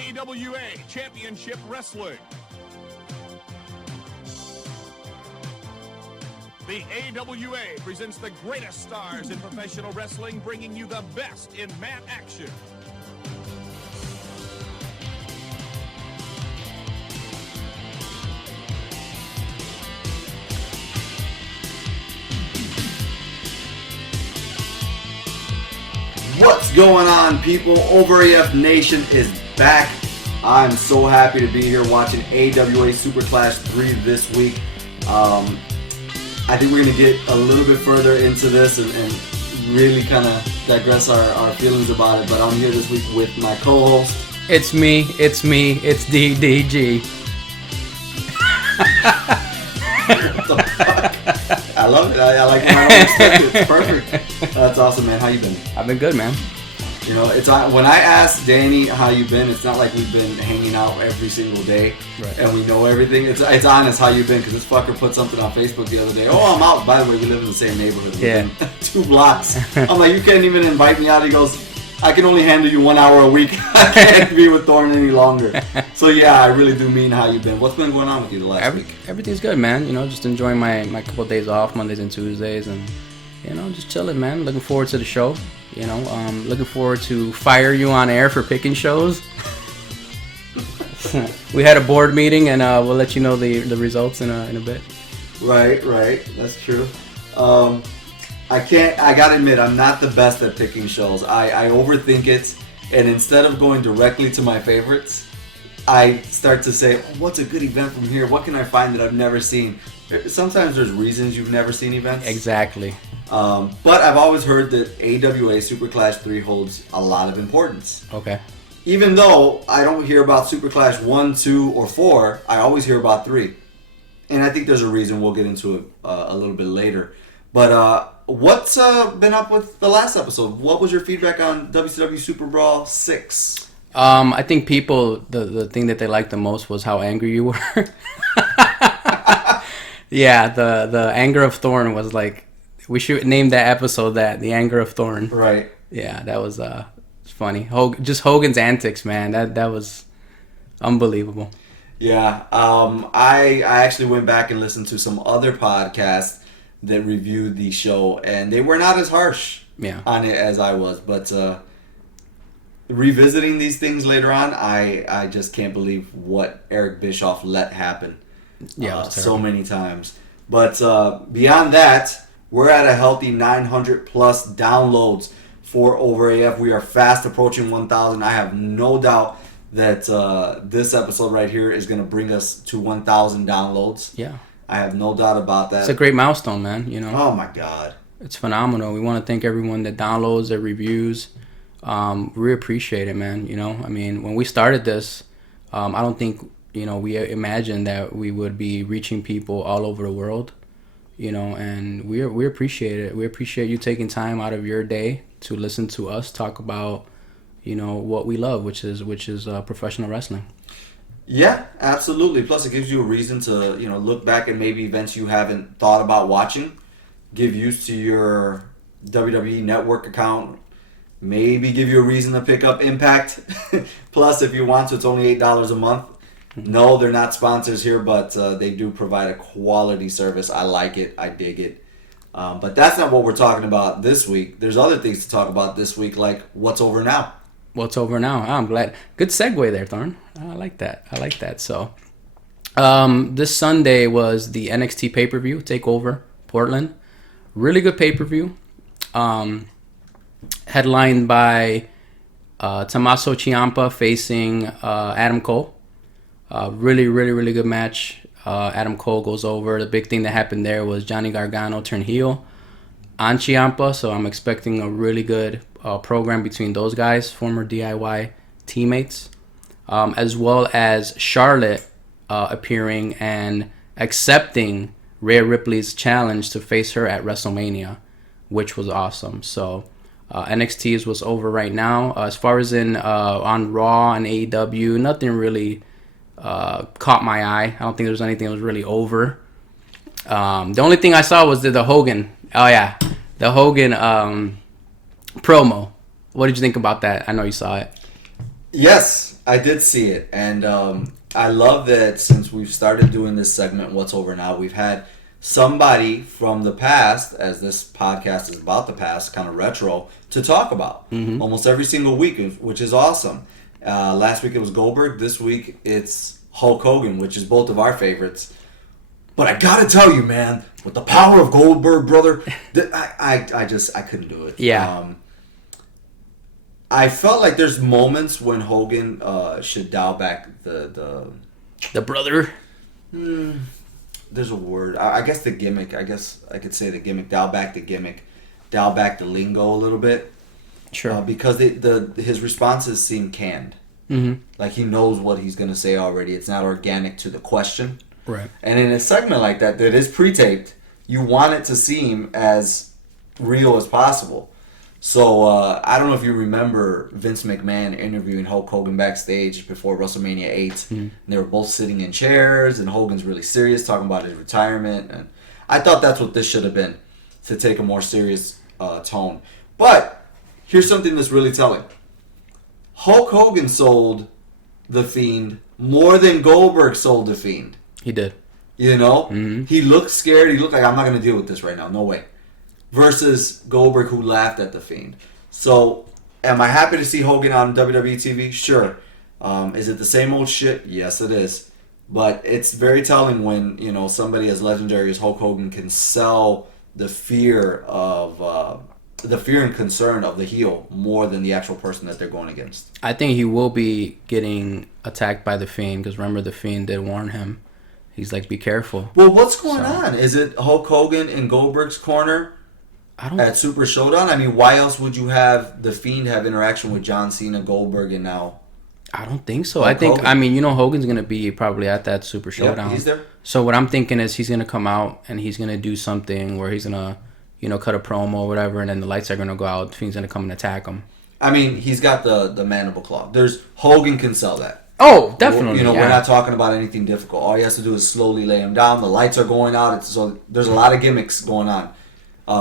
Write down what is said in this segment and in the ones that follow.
AWA Championship Wrestling. The AWA presents the greatest stars in professional wrestling, bringing you the best in mat action. What's going on, people? OverAF Nation is back. I'm so happy to be here watching AWA SuperClash 3 this week. I think we're going to get a little bit further into this and really kind of digress our feelings about it. But I'm here this week with my co-host. It's me, it's DDG. What the fuck? I love it. I like my own stuff. It's perfect. That's awesome, man. How you been? I've been good, man. You know, it's when I ask Danny how you been, it's not like we've been hanging out every single day and we know everything. It's honest how you been, because this fucker put something on Facebook the other day. Oh, I'm out. By the way, we live in the same neighborhood. Yeah. 2 blocks. I'm like, you can't even invite me out. He goes, I can only handle you 1 hour a week. I can't be with Thorn any longer. So yeah, I really do mean how you've been. What's been going on with you the last week? Everything's good, man. You know, just enjoying my couple of days off, Mondays and Tuesdays, and you know, just chilling, man. Looking forward to the show. You know, looking forward to fire you on air for picking shows. We had a board meeting, and we'll let you know the results in a bit. Right. That's true. I gotta admit, I'm not the best at picking shows. I overthink it, and instead of going directly to my favorites, I start to say, what's a good event from here? What can I find that I've never seen? Sometimes there's reasons you've never seen events. Exactly. But I've always heard that AWA SuperClash 3 holds a lot of importance. Okay. Even though I don't hear about SuperClash 1, 2, or 4, I always hear about 3. And I think there's a reason. We'll get into it a little bit later. But what's been up with the last episode? What was your feedback on WCW Super Brawl 6? I think people, the thing that they liked the most was how angry you were. Yeah, the anger of Thorn was like, we should name that episode that, the anger of Thorn. Right. Yeah, that was funny. Just Hogan's antics, man. That was unbelievable. Yeah. I actually went back and listened to some other podcasts that reviewed the show, and they were not as harsh on it as I was. But revisiting these things later on, I just can't believe what Eric Bischoff let happen. Yeah, so many times. But beyond that, we're at a healthy 900 plus downloads for OverAF. We are fast approaching 1,000. I have no doubt that this episode right here is going to bring us to 1,000 downloads. Yeah. I have no doubt about that. It's a great milestone, man. You know. Oh my God. It's phenomenal. We want to thank everyone that downloads, that reviews. We appreciate it, man. You know, I mean, when we started this, I don't think, you know, we imagined that we would be reaching people all over the world. You know, and we appreciate it. We appreciate you taking time out of your day to listen to us talk about, you know, what we love, which is professional wrestling. Yeah, absolutely. Plus, it gives you a reason to, you know, look back at maybe events you haven't thought about watching, give use to your WWE Network account, maybe give you a reason to pick up Impact. Plus, if you want to, it's only $8 a month. No, they're not sponsors here, but they do provide a quality service. I like it. I dig it. But that's not what we're talking about this week. There's other things to talk about this week, like what's over now. What's over now? I'm glad. Good segue there, Thorn. I like that. So, this Sunday was the NXT pay-per-view, TakeOver Portland. Really good pay-per-view. Headlined by Tommaso Ciampa facing Adam Cole. Really good match. Adam Cole goes over. The big thing that happened there was Johnny Gargano turned heel on Ciampa, so I'm expecting a really good program between those guys, former DIY teammates, as well as Charlotte appearing and accepting Rhea Ripley's challenge to face her at WrestleMania, which was awesome. So NXT was over right now. As far as on Raw and AEW, nothing really caught my eye. I don't think there was anything that was really over. The only thing I saw was the Hogan. Oh yeah, the Hogan promo. What did you think about that? I know you saw it. Yes, I did see it, and I love that since we've started doing this segment, What's Over Now, we've had somebody from the past, as this podcast is about the past, kind of retro, to talk about almost every single week, which is awesome. Last week it was Goldberg. This week it's Hulk Hogan, which is both of our favorites. But I gotta tell you, man, with the power of Goldberg, brother, I couldn't do it. Yeah. I felt like there's moments when Hogan should dial back the brother. There's a word. I guess the gimmick. I guess I could say the gimmick. Dial back the gimmick. Dial back the lingo a little bit. Sure. Because his responses seem canned. Like he knows what he's gonna say already. It's not organic to the question. Right. And in a segment like that is pre-taped, you want it to seem as real as possible. So I don't know if you remember Vince McMahon interviewing Hulk Hogan backstage before WrestleMania 8. And they were both sitting in chairs, and Hogan's really serious, talking about his retirement. And I thought that's what this should have been, to take a more serious tone. But here's something that's really telling. Hulk Hogan sold The Fiend more than Goldberg sold The Fiend. He did. You know? He looked scared. He looked like, I'm not going to deal with this right now. No way. Versus Goldberg, who laughed at The Fiend. So, am I happy to see Hogan on WWE TV? Sure. Is it the same old shit? Yes, it is. But it's very telling when, you know, somebody as legendary as Hulk Hogan can sell the fear and concern of the heel more than the actual person that they're going against. I think he will be getting attacked by The Fiend, because remember, The Fiend did warn him. He's like, be careful. Well, what's going on? Is it Hulk Hogan in Goldberg's corner at Super Showdown? I mean, why else would you have The Fiend have interaction with John Cena, Goldberg, and now? I don't think so. Hulk Hogan. I mean, you know, Hogan's going to be probably at that Super Showdown. Yeah, he's there. So what I'm thinking is he's going to come out and he's going to do something where he's going to, you know, cut a promo or whatever, and then the lights are going to go out. The Fiend's going to come and attack him. I mean, he's got the mandible claw. Hogan can sell that. Oh, definitely. You know, we're not talking about anything difficult. All he has to do is slowly lay him down. The lights are going out. So there's a lot of gimmicks going on.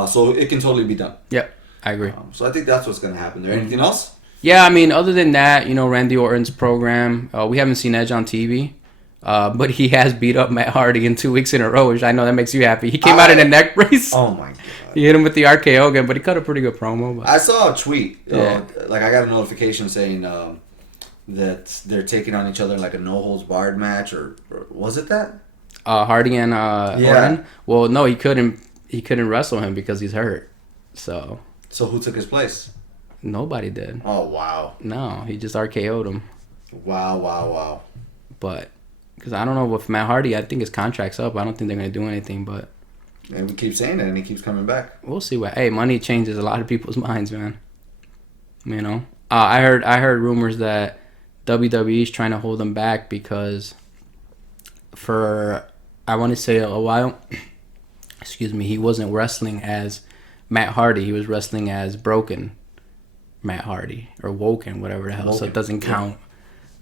So it can totally be done. Yep, I agree. So I think that's what's going to happen there. Anything else? Yeah, I mean, other than that, you know, Randy Orton's program, we haven't seen Edge on TV. But he has beat up Matt Hardy in 2 weeks in a row, which I know that makes you happy. He came out in a neck brace. Oh, my God. He hit him with the RKO again, but he cut a pretty good promo. But. I saw a tweet. Yeah. Like, I got a notification saying that they're taking on each other in like a no-holds-barred match, or was it that? Hardy and Orton? Well, no, he couldn't wrestle him because he's hurt. So who took his place? Nobody did. Oh, wow. No, he just RKO'd him. Wow. But, because I don't know, with Matt Hardy, I think his contract's up. I don't think they're going to do anything, but... And we keep saying it, and he keeps coming back. We'll see what... Hey, money changes a lot of people's minds, man. You know? I heard rumors that WWE's trying to hold him back because for, I want to say a while, excuse me, he wasn't wrestling as Matt Hardy. He was wrestling as Broken Matt Hardy, or Woken, whatever the hell. Woken. So it doesn't count.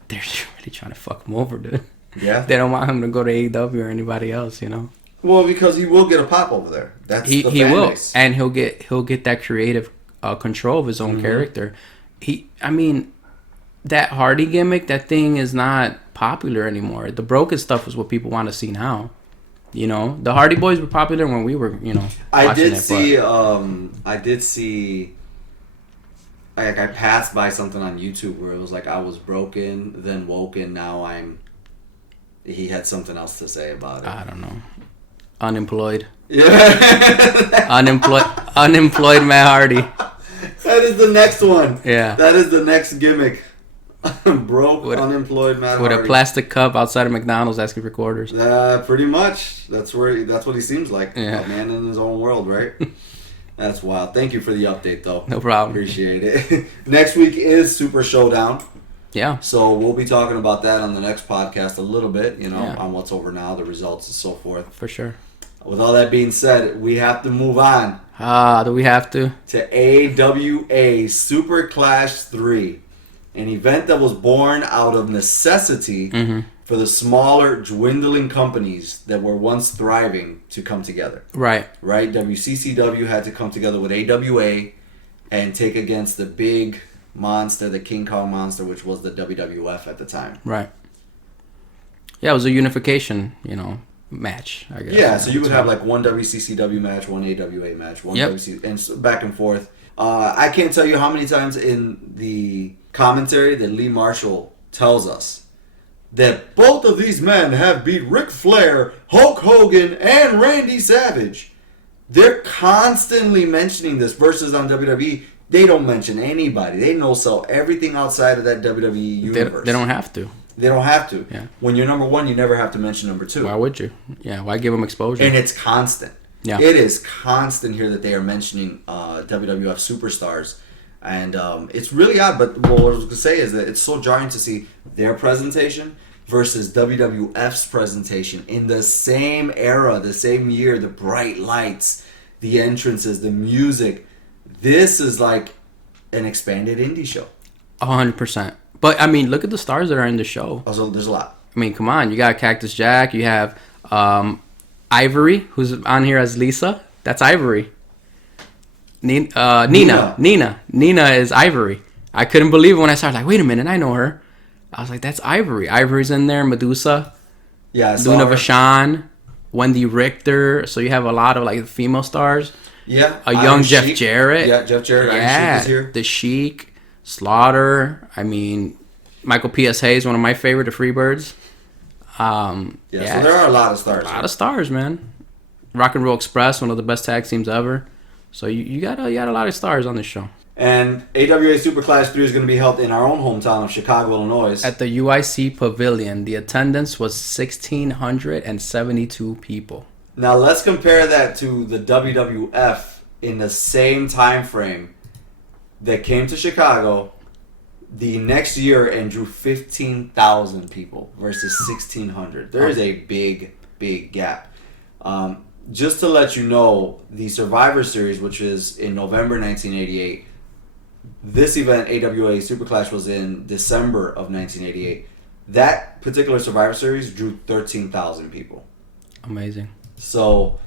They're really trying to fuck him over, dude. Yeah. They don't want him to go to AEW or anybody else, you know? Well, because he will get a pop over there. That's the fan will base. And he'll get that creative control of his own character. I mean, that Hardy gimmick, that thing is not popular anymore. The Broken stuff is what people want to see now. You know, the Hardy Boys were popular when we were, you know, I did see. Like, I passed by something on YouTube where it was like, I was broken, then woken, now I'm... He had something else to say about it. I don't know. Unemployed. Yeah. Unemployed Matt Hardy. That is the next one. Yeah. That is the next gimmick. Unemployed Matt Hardy. With a plastic cup outside of McDonald's asking for quarters. Pretty much. That's what he seems like. Yeah. A man in his own world, right? That's wild. Thank you for the update, though. No problem. Appreciate it. Next week is Super Showdown. Yeah. So we'll be talking about that on the next podcast a little bit, you know, on what's over now, the results, and so forth. For sure. With all that being said, we have to move on. Do we have to? To AWA SuperClash 3, an event that was born out of necessity for the smaller, dwindling companies that were once thriving to come together. Right. WCCW had to come together with AWA and take against the big monster, the King Kong monster, which was the WWF at the time. Right. Yeah, it was a unification, match, I guess. Yeah, so you would have like one WCCW match, one AWA match, one WC, and so back and forth. I can't tell you how many times in the commentary that Lee Marshall tells us that both of these men have beat Ric Flair, Hulk Hogan, and Randy Savage. They're constantly mentioning this versus on WWE. They don't mention anybody. They no-sell everything outside of that WWE universe. They don't have to. They don't have to. Yeah. When you're number one, you never have to mention number two. Why would you? Yeah, why give them exposure? And it's constant. Yeah. It is constant here that they are mentioning WWF superstars. And it's really odd, but what I was going to say is that it's so jarring to see their presentation versus WWF's presentation in the same era, the same year, the bright lights, the entrances, the music. This is like an expanded indie show. 100%. But, I mean, look at the stars that are in the show. Also, there's a lot. I mean, come on. You got Cactus Jack. You have Ivory, who's on here as Lisa. That's Ivory. Nina is Ivory. I couldn't believe it when I started. Like, wait a minute, I know her. I was like, that's Ivory. Ivory's in there. Medusa. Yeah, Luna Vachon. Wendy Richter. So you have a lot of like female stars. Yeah. A young Jeff Sheik. Jarrett. Yeah, Jeff Jarrett. Yeah. Sheik is here. The Sheik. Slaughter. I mean, Michael P.S. Hayes, one of my favorite, the Freebirds. So there are a lot of stars. A lot of stars, man. Rock and Roll Express, one of the best tag teams ever. So you got a lot of stars on this show. And AWA SuperClash 3 is going to be held in our own hometown of Chicago, Illinois. At the UIC Pavilion, the attendance was 1,672 people. Now let's compare that to the WWF in the same time frame that came to Chicago the next year and drew 15,000 people versus 1,600. There is a big, big gap. Just to let you know, the Survivor Series, which is in November 1988, this event, AWA SuperClash, was in December of 1988. That particular Survivor Series drew 13,000 people. Amazing. So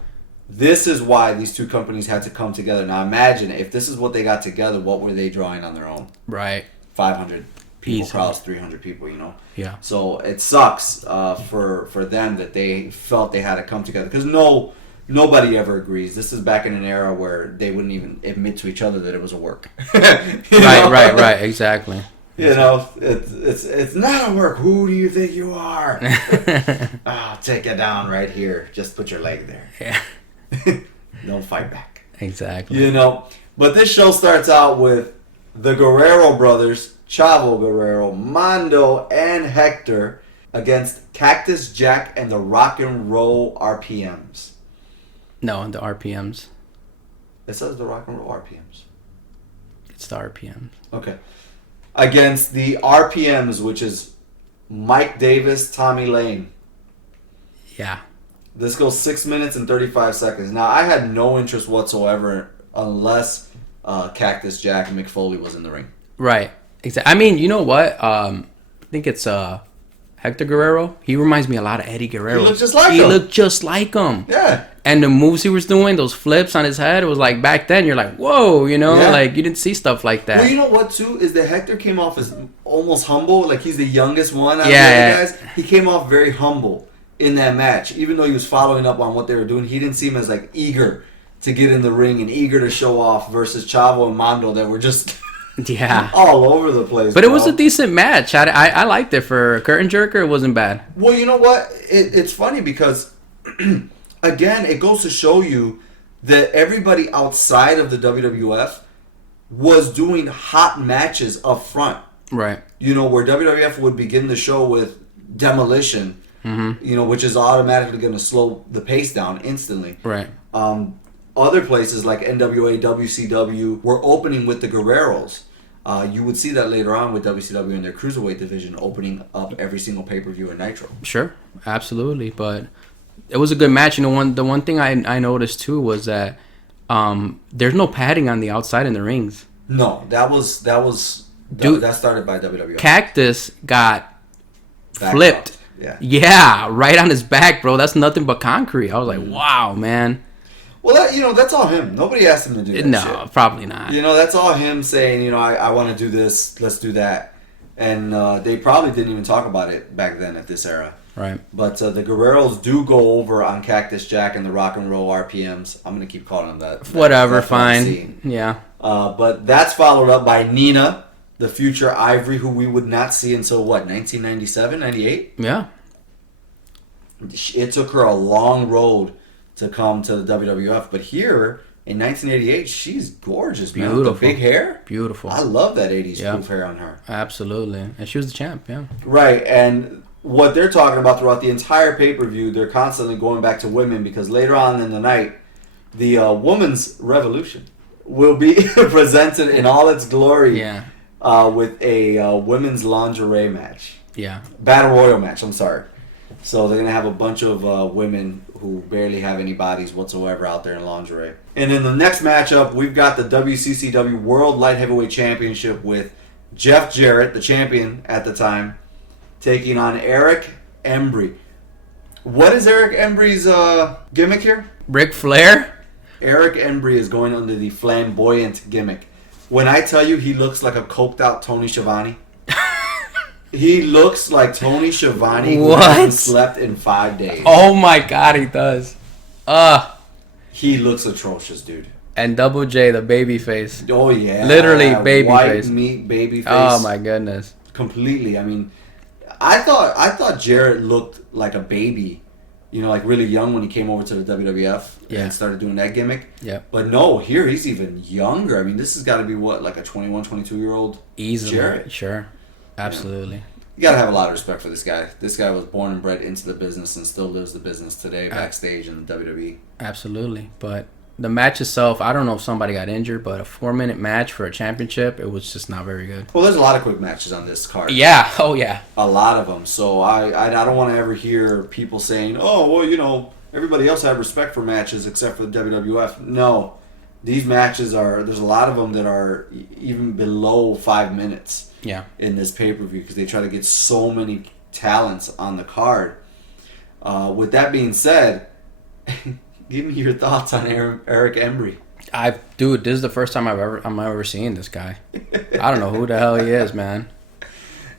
this is why these two companies had to come together. Now imagine if this is what they got together, what were they drawing on their own? Right. 500 people, Easy. crowds, 300 people, Yeah. So it sucks for them that they felt they had to come together because nobody ever agrees. This is back in an era where they wouldn't even admit to each other that it was a work. Right, exactly. It's not a work. Who do you think you are? I'll take you down right here. Just put your leg there. Yeah. Don't fight back. Exactly. But this show starts out with the Guerrero brothers, Chavo Guerrero, Mondo, and Hector against Cactus Jack and the Rock and Roll RPMs. No, the RPMs. It says the Rock and Roll RPMs. It's the RPMs. Okay. Against the RPMs, which is Mike Davis, Tommy Lane. Yeah. This goes 6 minutes and 35 seconds. Now, I had no interest whatsoever unless Cactus Jack and Mick Foley was in the ring. Right. Exactly. I mean, you know what? I think it's Hector Guerrero. He reminds me a lot of Eddie Guerrero. He looked just like him. He looked just like him. Yeah. And the moves he was doing, those flips on his head, it was like back then, you're like, whoa, like you didn't see stuff like that. Well, you know what, too, is that Hector came off as almost humble. Like, he's the youngest one out of the other guys. He came off very humble in that match. Even though he was following up on what they were doing, he didn't seem as, like, eager to get in the ring and eager to show off versus Chavo and Mondo that were just all over the place. But it was a decent match. I liked it. For a curtain jerker, it wasn't bad. Well, you know what? It's funny because... Again, it goes to show you that everybody outside of the WWF was doing hot matches up front. Right. Where WWF would begin the show with Demolition, which is automatically going to slow the pace down instantly. Right. Other places like NWA, WCW were opening with the Guerreros. You would see that later on with WCW in their Cruiserweight division opening up every single pay-per-view in Nitro. Sure. Absolutely. But... it was a good match. The one thing I noticed too was that there's no padding on the outside in the rings. No, that started by WWF. Cactus got flipped. Yeah, right on his back, bro. That's nothing but concrete. I was like, wow, man. Well, that's all him. Nobody asked him to do that No, shit. probably not. That's all him saying, I want to do this, let's do that. And they probably didn't even talk about it back then at this era. Right. But the Guerreros do go over on Cactus Jack and the Rock and Roll RPMs. I'm going to keep calling them that. Whatever, That's what I'm fine. seeing. Yeah. But that's followed up by Nina, the future Ivory, who we would not see until, 1997, 98? Yeah. It took her a long road to come to the WWF. But here, in 1988, she's gorgeous, man. Beautiful. With the big hair. Beautiful. I love that 80s poof hair on her. Absolutely. And she was the champ, yeah. Right, and what they're talking about throughout the entire pay-per-view, they're constantly going back to women because later on in the night, the women's revolution will be presented in all its glory with a women's lingerie match. Yeah. Battle Royal match, I'm sorry. So they're going to have a bunch of women who barely have any bodies whatsoever out there in lingerie. And in the next matchup, we've got the WCCW World Light Heavyweight Championship with Jeff Jarrett, the champion at the time, taking on Erich Embry. What is Erich Embry's gimmick here? Ric Flair? Erich Embry is going under the flamboyant gimmick. When I tell you he looks like a coked out Tony Schiavone, he looks like Tony Schiavone who hasn't slept in 5 days. Oh my god, he does. He looks atrocious, dude. And Double J, the baby face. Oh yeah. Literally baby white face. White meat baby face. Oh my goodness. Completely. I mean, I thought Jarrett looked like a baby, like really young when he came over to the WWF and started doing that gimmick. Yeah. But no, here he's even younger. I mean, this has got to be like a 21, 22-year-old Easily. Jarrett. Sure. Absolutely. You got to have a lot of respect for this guy. This guy was born and bred into the business and still lives the business today backstage in the WWE. Absolutely. But the match itself, I don't know if somebody got injured, but a 4-minute match for a championship, it was just not very good. Well, there's a lot of quick matches on this card. Yeah. Oh, yeah. A lot of them. So I don't want to ever hear people saying, oh, well, everybody else had respect for matches except for the WWF. No. These matches there's a lot of them that are even below 5 minutes in this pay-per-view because they try to get so many talents on the card. With that being said, give me your thoughts on Erich Embry. Dude, this is the first time I'm ever seeing this guy. I don't know who the hell he is, man.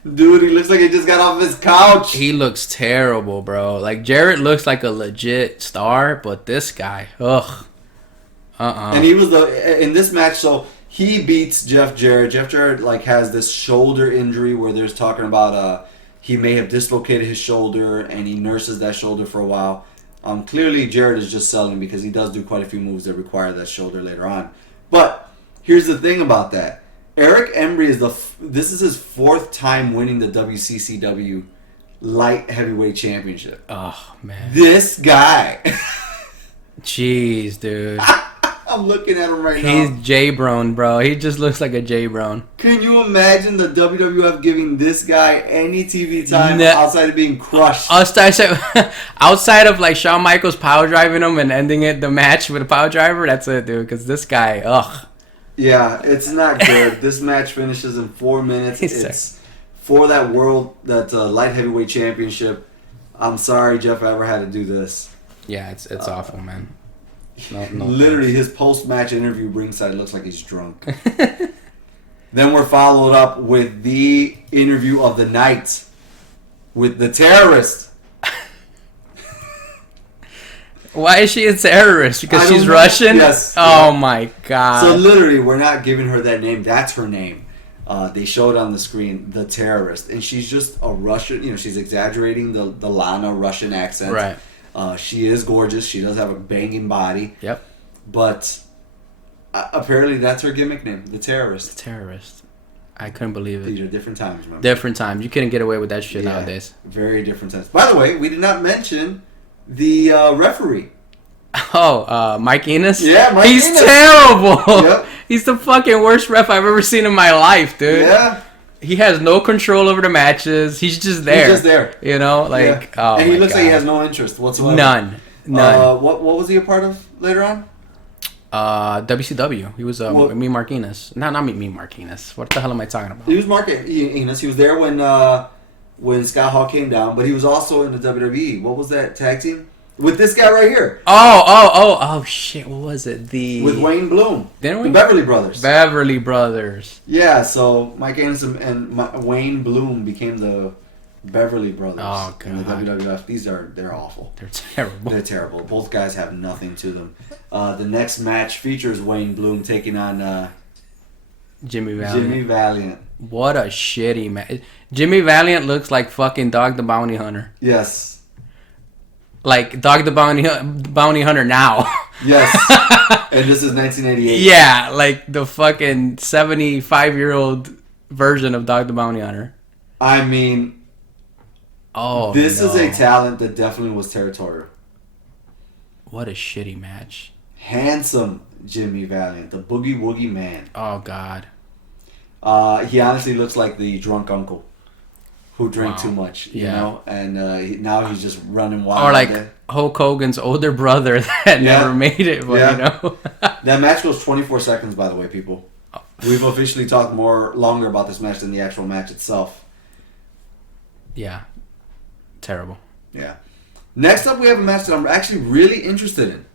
Dude, he looks like he just got off his couch. He looks terrible, bro. Like, Jarrett looks like a legit star, but this guy, ugh. And he was in this match, so he beats Jeff Jarrett. Jeff Jarrett has this shoulder injury where there's talking about he may have dislocated his shoulder and he nurses that shoulder for a while. Clearly Jarrett is just selling because he does do quite a few moves that require that shoulder later on. But here's the thing about that. Erich Embry this is his 4th time winning the WCCW Light Heavyweight Championship. Oh, man. This guy. Jeez, dude. I'm looking at him right now. He's J-Bron, bro. He just looks like a J-Bron. Can you imagine the WWF giving this guy any TV time outside of being crushed? Outside of Shawn Michaels power driving him and ending the match with a power driver, that's it, dude. Because this guy, ugh. Yeah, it's not good. This match finishes in 4 minutes. It's for that light heavyweight championship. I'm sorry Jeff ever had to do this. Yeah, it's awful, man. No, literally, his post-match interview ringside looks like he's drunk. Then we're followed up with the interview of the night with the terrorist. Why is she a terrorist? Because she's Russian? Yes. Oh, my God. So literally, we're not giving her that name. That's her name. They showed on the screen, the terrorist. And she's just a Russian, she's exaggerating the Lana Russian accent. Right. She is gorgeous. She does have a banging body. Yep. But apparently that's her gimmick name, the terrorist. The terrorist. I couldn't believe it. These are different times, man. Different times. You couldn't get away with that shit nowadays. Very different times. By the way, we did not mention the referee. Oh, Mike Enos? Yeah, Mike He's Enos. terrible. Yep. He's the fucking worst ref I've ever seen in my life, dude. Yeah. He has no control over the matches. He's just there. He's just there. Oh, and he looks like he has no interest whatsoever. None. What was he a part of later on? WCW. He was me Marquinez. Not me Marquinez. What the hell am I talking about? He was Mark Enos. He was there when Scott Hall came down, but he was also in the WWE. What was that tag team? with this guy right here. Oh, shit. What was it? With Wayne Bloom. Didn't we? The Beverly Brothers. Beverly Brothers. Yeah, so Mike Anderson and Wayne Bloom became the Beverly Brothers. Oh, God. In the WWF. They're awful. They're terrible. They're terrible. Both guys have nothing to them. The next match features Wayne Bloom taking on Jimmy Valiant. Jimmy Valiant. What a shitty match. Jimmy Valiant looks like fucking Dog the Bounty Hunter. Yes. Like Dog the Bounty Hunter now. Yes. And this is 1988. Yeah, like the fucking 75-year-old version of Dog the Bounty Hunter. I mean, this is a talent that definitely was territorial. What a shitty match. Handsome Jimmy Valiant, the Boogie Woogie Man. Oh, God. He honestly looks like the drunk uncle who drank too much, you know? And now he's just running wild. Or like Hulk Hogan's older brother that never made it, but you know. That match goes 24 seconds, by the way, people. We've officially talked longer about this match than the actual match itself. Yeah. Terrible. Yeah. Next up, we have a match that I'm actually really interested in.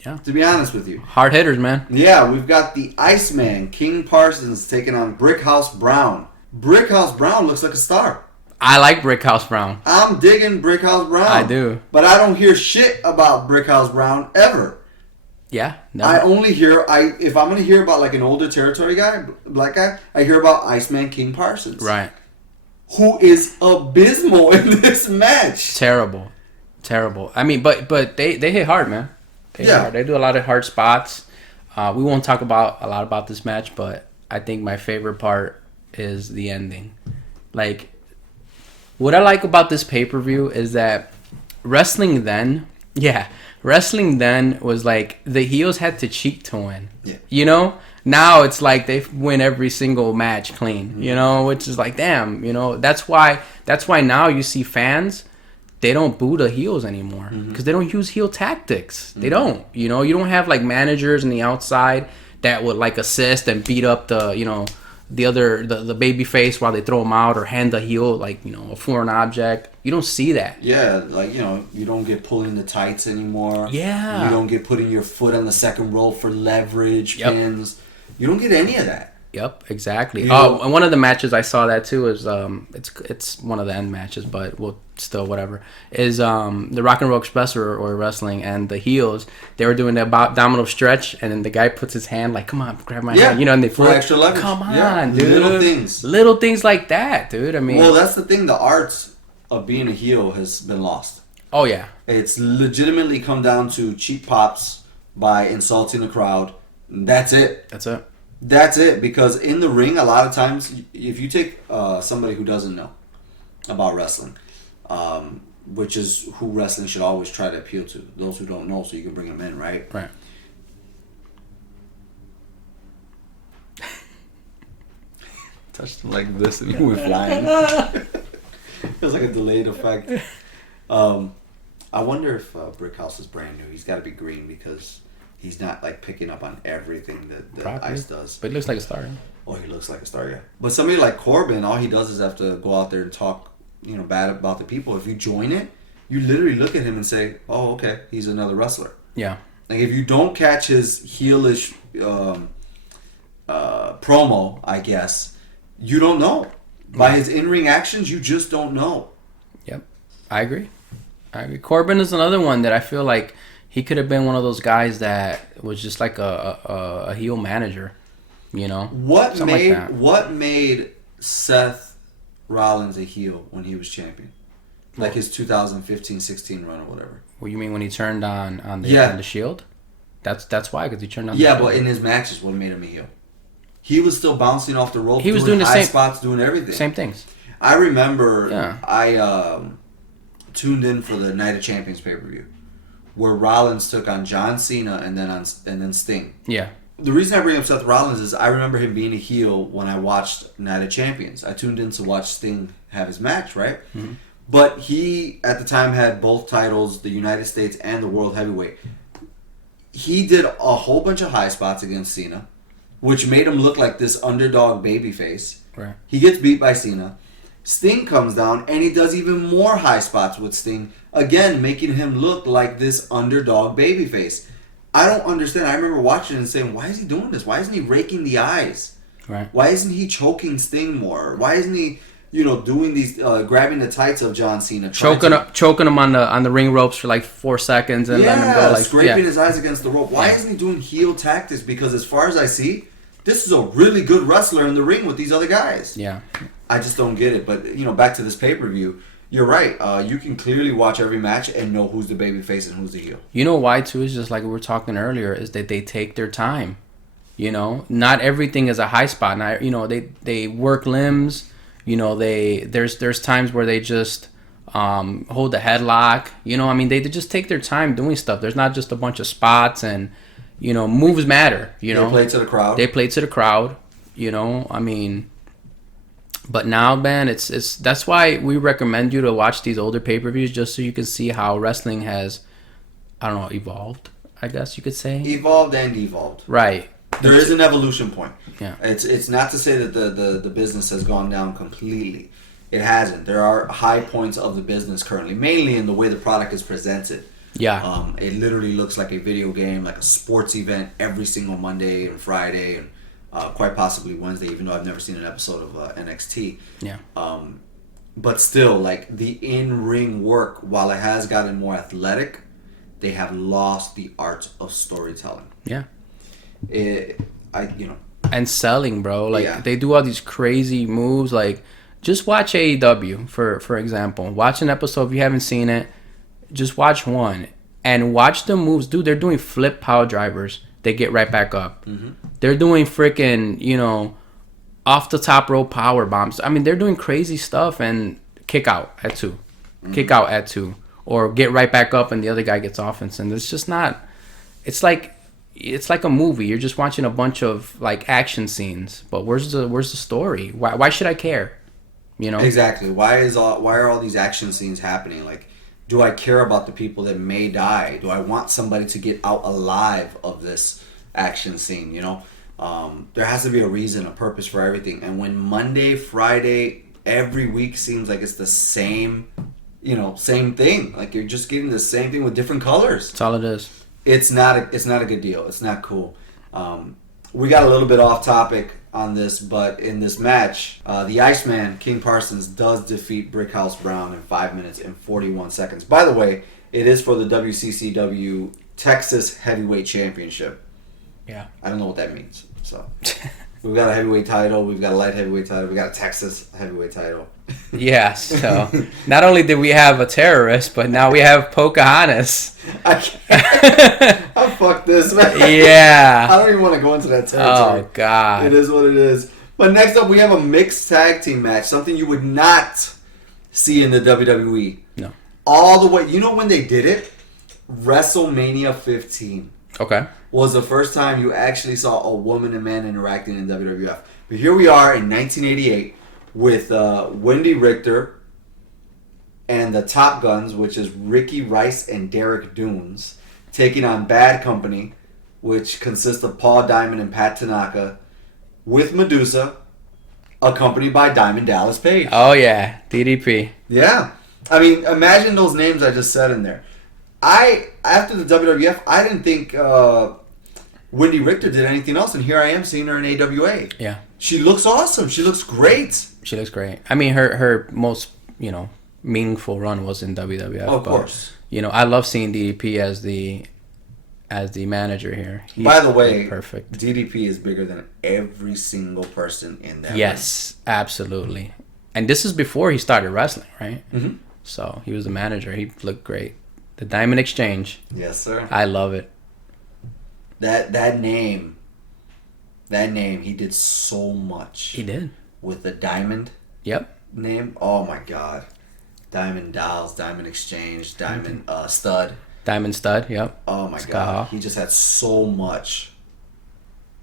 Yeah. To be honest with you. Hard hitters, man. Yeah, we've got the Iceman, King Parsons, taking on Brickhouse Brown. Brickhouse Brown looks like a star. I like Brickhouse Brown. I'm digging Brickhouse Brown. I do. But I don't hear shit about Brickhouse Brown ever. Yeah. No. I only hear, if I'm going to hear about like an older territory guy, black guy, I hear about Iceman King Parsons. Right. Who is abysmal in this match. Terrible. I mean, but they hit hard, man. They hit hard. They do a lot of hard spots. We won't talk a lot about this match, but I think my favorite part is the ending. Like, what I like about this pay-per-view is that wrestling then was like the heels had to cheat to win. Yeah. You know? Now it's like they win every single match clean, you know, which is like, damn, you know, that's why now you see fans, they don't boo the heels anymore because they don't use heel tactics. They don't, you know, you don't have like managers on the outside that would like assist and beat up the, you know, the baby face while they throw them out or hand the heel like, you know, a foreign object. You don't see that. Yeah, like, you know, you don't get pulling the tights anymore. Yeah. You don't get putting your foot on the second roll for leverage pins. You don't get any of that. Yep, exactly. And one of the matches I saw that too is it's one of the end matches, but we'll still whatever is the Rock and Roll Express or wrestling, and the heels, they were doing the abdominal stretch, and then the guy puts his hand like, come on, grab my hand, you know, and they for extra leverage. Come on, dude. Little things like that, dude. I mean, well, that's the thing. The arts of being a heel has been lost. Oh yeah, it's legitimately come down to cheap pops by insulting the crowd. That's it. That's it, because in the ring, a lot of times, if you take somebody who doesn't know about wrestling, which is who wrestling should always try to appeal to, those who don't know, so you can bring them in, right? Right. Touched them like this and you were flying. Feels like a delayed effect. I wonder if Brickhouse is brand new. He's got to be green because he's not like picking up on everything that Ice does. But he looks like a star. Oh, he looks like a star, yeah. But somebody like Corbin, all he does is have to go out there and talk, you know, bad about the people. If you join it, you literally look at him and say, "Oh, okay, he's another wrestler." Yeah. Like if you don't catch his heelish promo, I guess you don't know. By his in-ring actions, you just don't know. Yep, I agree. Corbin is another one that I feel like he could have been one of those guys that was just like a heel manager, you know. What made Seth Rollins a heel when he was champion? Like his 2015-16 run or whatever. What you mean when he turned on the Shield? That's why, because he turned on. Yeah, but in his matches, what made him a heel? He was still bouncing off the rope. He was doing the high same spots, doing everything. Same things. I remember. Yeah. I tuned in for the Night of Champions pay-per-view, where Rollins took on John Cena and then Sting. Yeah. The reason I bring up Seth Rollins is I remember him being a heel when I watched Night of Champions. I tuned in to watch Sting have his match, right? Mm-hmm. But he, at the time, had both titles, the United States and the World Heavyweight. He did a whole bunch of high spots against Cena, which made him look like this underdog babyface. Right. He gets beat by Cena. Sting comes down, and he does even more high spots with Sting, again, making him look like this underdog babyface. I don't understand. I remember watching and saying, why is he doing this? Why isn't he raking the eyes? Right. Why isn't he choking Sting more? Why isn't he, doing these, grabbing the tights of John Cena? Choking him on the ring ropes for like 4 seconds and letting him go. Like, scraping his eyes against the rope. Why isn't he doing heel tactics? Because as far as I see, this is a really good wrestler in the ring with these other guys. Yeah. I just don't get it. But, back to this pay-per-view, you're right. You can clearly watch every match and know who's the babyface and who's the heel. You know why, too, is just like we were talking earlier, is that they take their time. Not everything is a high spot. Now, they work limbs. There's times where they just hold the headlock. They just take their time doing stuff. There's not just a bunch of spots and, moves matter. They play to the crowd. But now, man, it's that's why we recommend you to watch these older pay-per-views, just so you can see how wrestling has, evolved, I guess you could say. Evolved and devolved. Right. There is an evolution point. Yeah. It's not to say that the business has gone down completely. It hasn't. There are high points of the business currently, mainly in the way the product is presented. Yeah. It literally looks like a video game, like a sports event every single Monday and Friday and quite possibly Wednesday, even though I've never seen an episode of NXT. Yeah. But still, like, the in-ring work, while it has gotten more athletic, they have lost the art of storytelling. Yeah. And selling, bro. Like, they do all these crazy moves. Like, just watch AEW, for example. Watch an episode if you haven't seen it. Just watch one. And watch the moves. Dude, they're doing flip power drivers. They get right back up. Mm-hmm. They're doing freaking, off the top rope power bombs. They're doing crazy stuff and kick out at 2. Mm-hmm. Kick out at 2. Or get right back up and the other guy gets offense. And it's just not... It's like a movie. You're just watching a bunch of like action scenes. But where's the story? Why should I care? Exactly. Why are all these action scenes happening? Like, do I care about the people that may die? Do I want somebody to get out alive of this action scene? There has to be a reason, a purpose for everything. And when Monday, Friday, every week seems like it's the same, same thing. Like, you're just getting the same thing with different colors. That's all it is. It's not a good deal. It's not cool. We got a little bit off topic on this, but in this match, the Iceman, King Parsons, does defeat Brickhouse Brown in 5 minutes and 41 seconds. By the way, it is for the WCCW Texas Heavyweight Championship. Yeah. I don't know what that means. So we've got a heavyweight title, we've got a light heavyweight title, we got a Texas heavyweight title. Yeah, so not only did we have a terrorist, but now we have Pocahontas. I fuck this, man. Yeah. I don't even want to go into that territory. Oh, God. It is what it is. But next up, we have a mixed tag team match, something you would not see in the WWE. No. All the way. You know when they did it? WrestleMania 15. Okay. Was the first time you actually saw a woman and man interacting in WWF. But here we are in 1988 with Wendy Richter and the Top Guns, which is Ricky Rice and Derek Doones, taking on Bad Company, which consists of Paul Diamond and Pat Tanaka, with Medusa, accompanied by Diamond Dallas Page. Oh, yeah. DDP. Yeah. Imagine those names I just said in there. After the WWF, I didn't think Wendy Richter did anything else, and here I am seeing her in AWA. Yeah. She looks awesome. She looks great. She looks great. Her most, meaningful run was in WWF. Of course. I love seeing DDP as the manager here. By the way, perfect. DDP is bigger than every single person in that Yes, ring. Absolutely. And this is before he started wrestling, right? Mm-hmm. So he was the manager. He looked great. The Diamond Exchange. Yes, sir. I love it. That name, he did so much. He did. With the Diamond name. Oh, my God. Diamond Dolls, Diamond Exchange, Diamond Stud. Diamond Stud, yep. Oh, my God. He just had so much.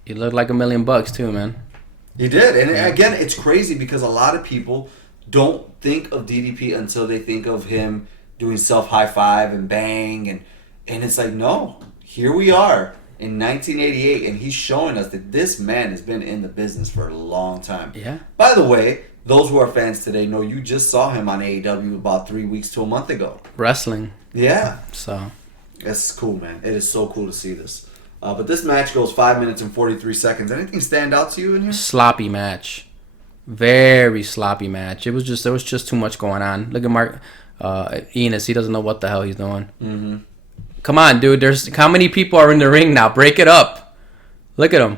He looked like $1 million too, man. He did. And again, it's crazy because a lot of people don't think of DDP until they think of him doing self high five and bang and it's like, no, here we are in 1988 and he's showing us that this man has been in the business for a long time. Yeah. By the way, those who are fans today know you just saw him on AEW about 3 weeks to a month ago. Wrestling. Yeah. So. It's cool, man. It is so cool to see this. But this match goes 5 minutes and 43 seconds. Anything stand out to you in here? Sloppy match. Very sloppy match. There was just too much going on. Look at Mark Enos. He doesn't know what the hell he's doing. Mm-hmm. Come on, dude. How many people are in the ring now? Break it up. Look at him.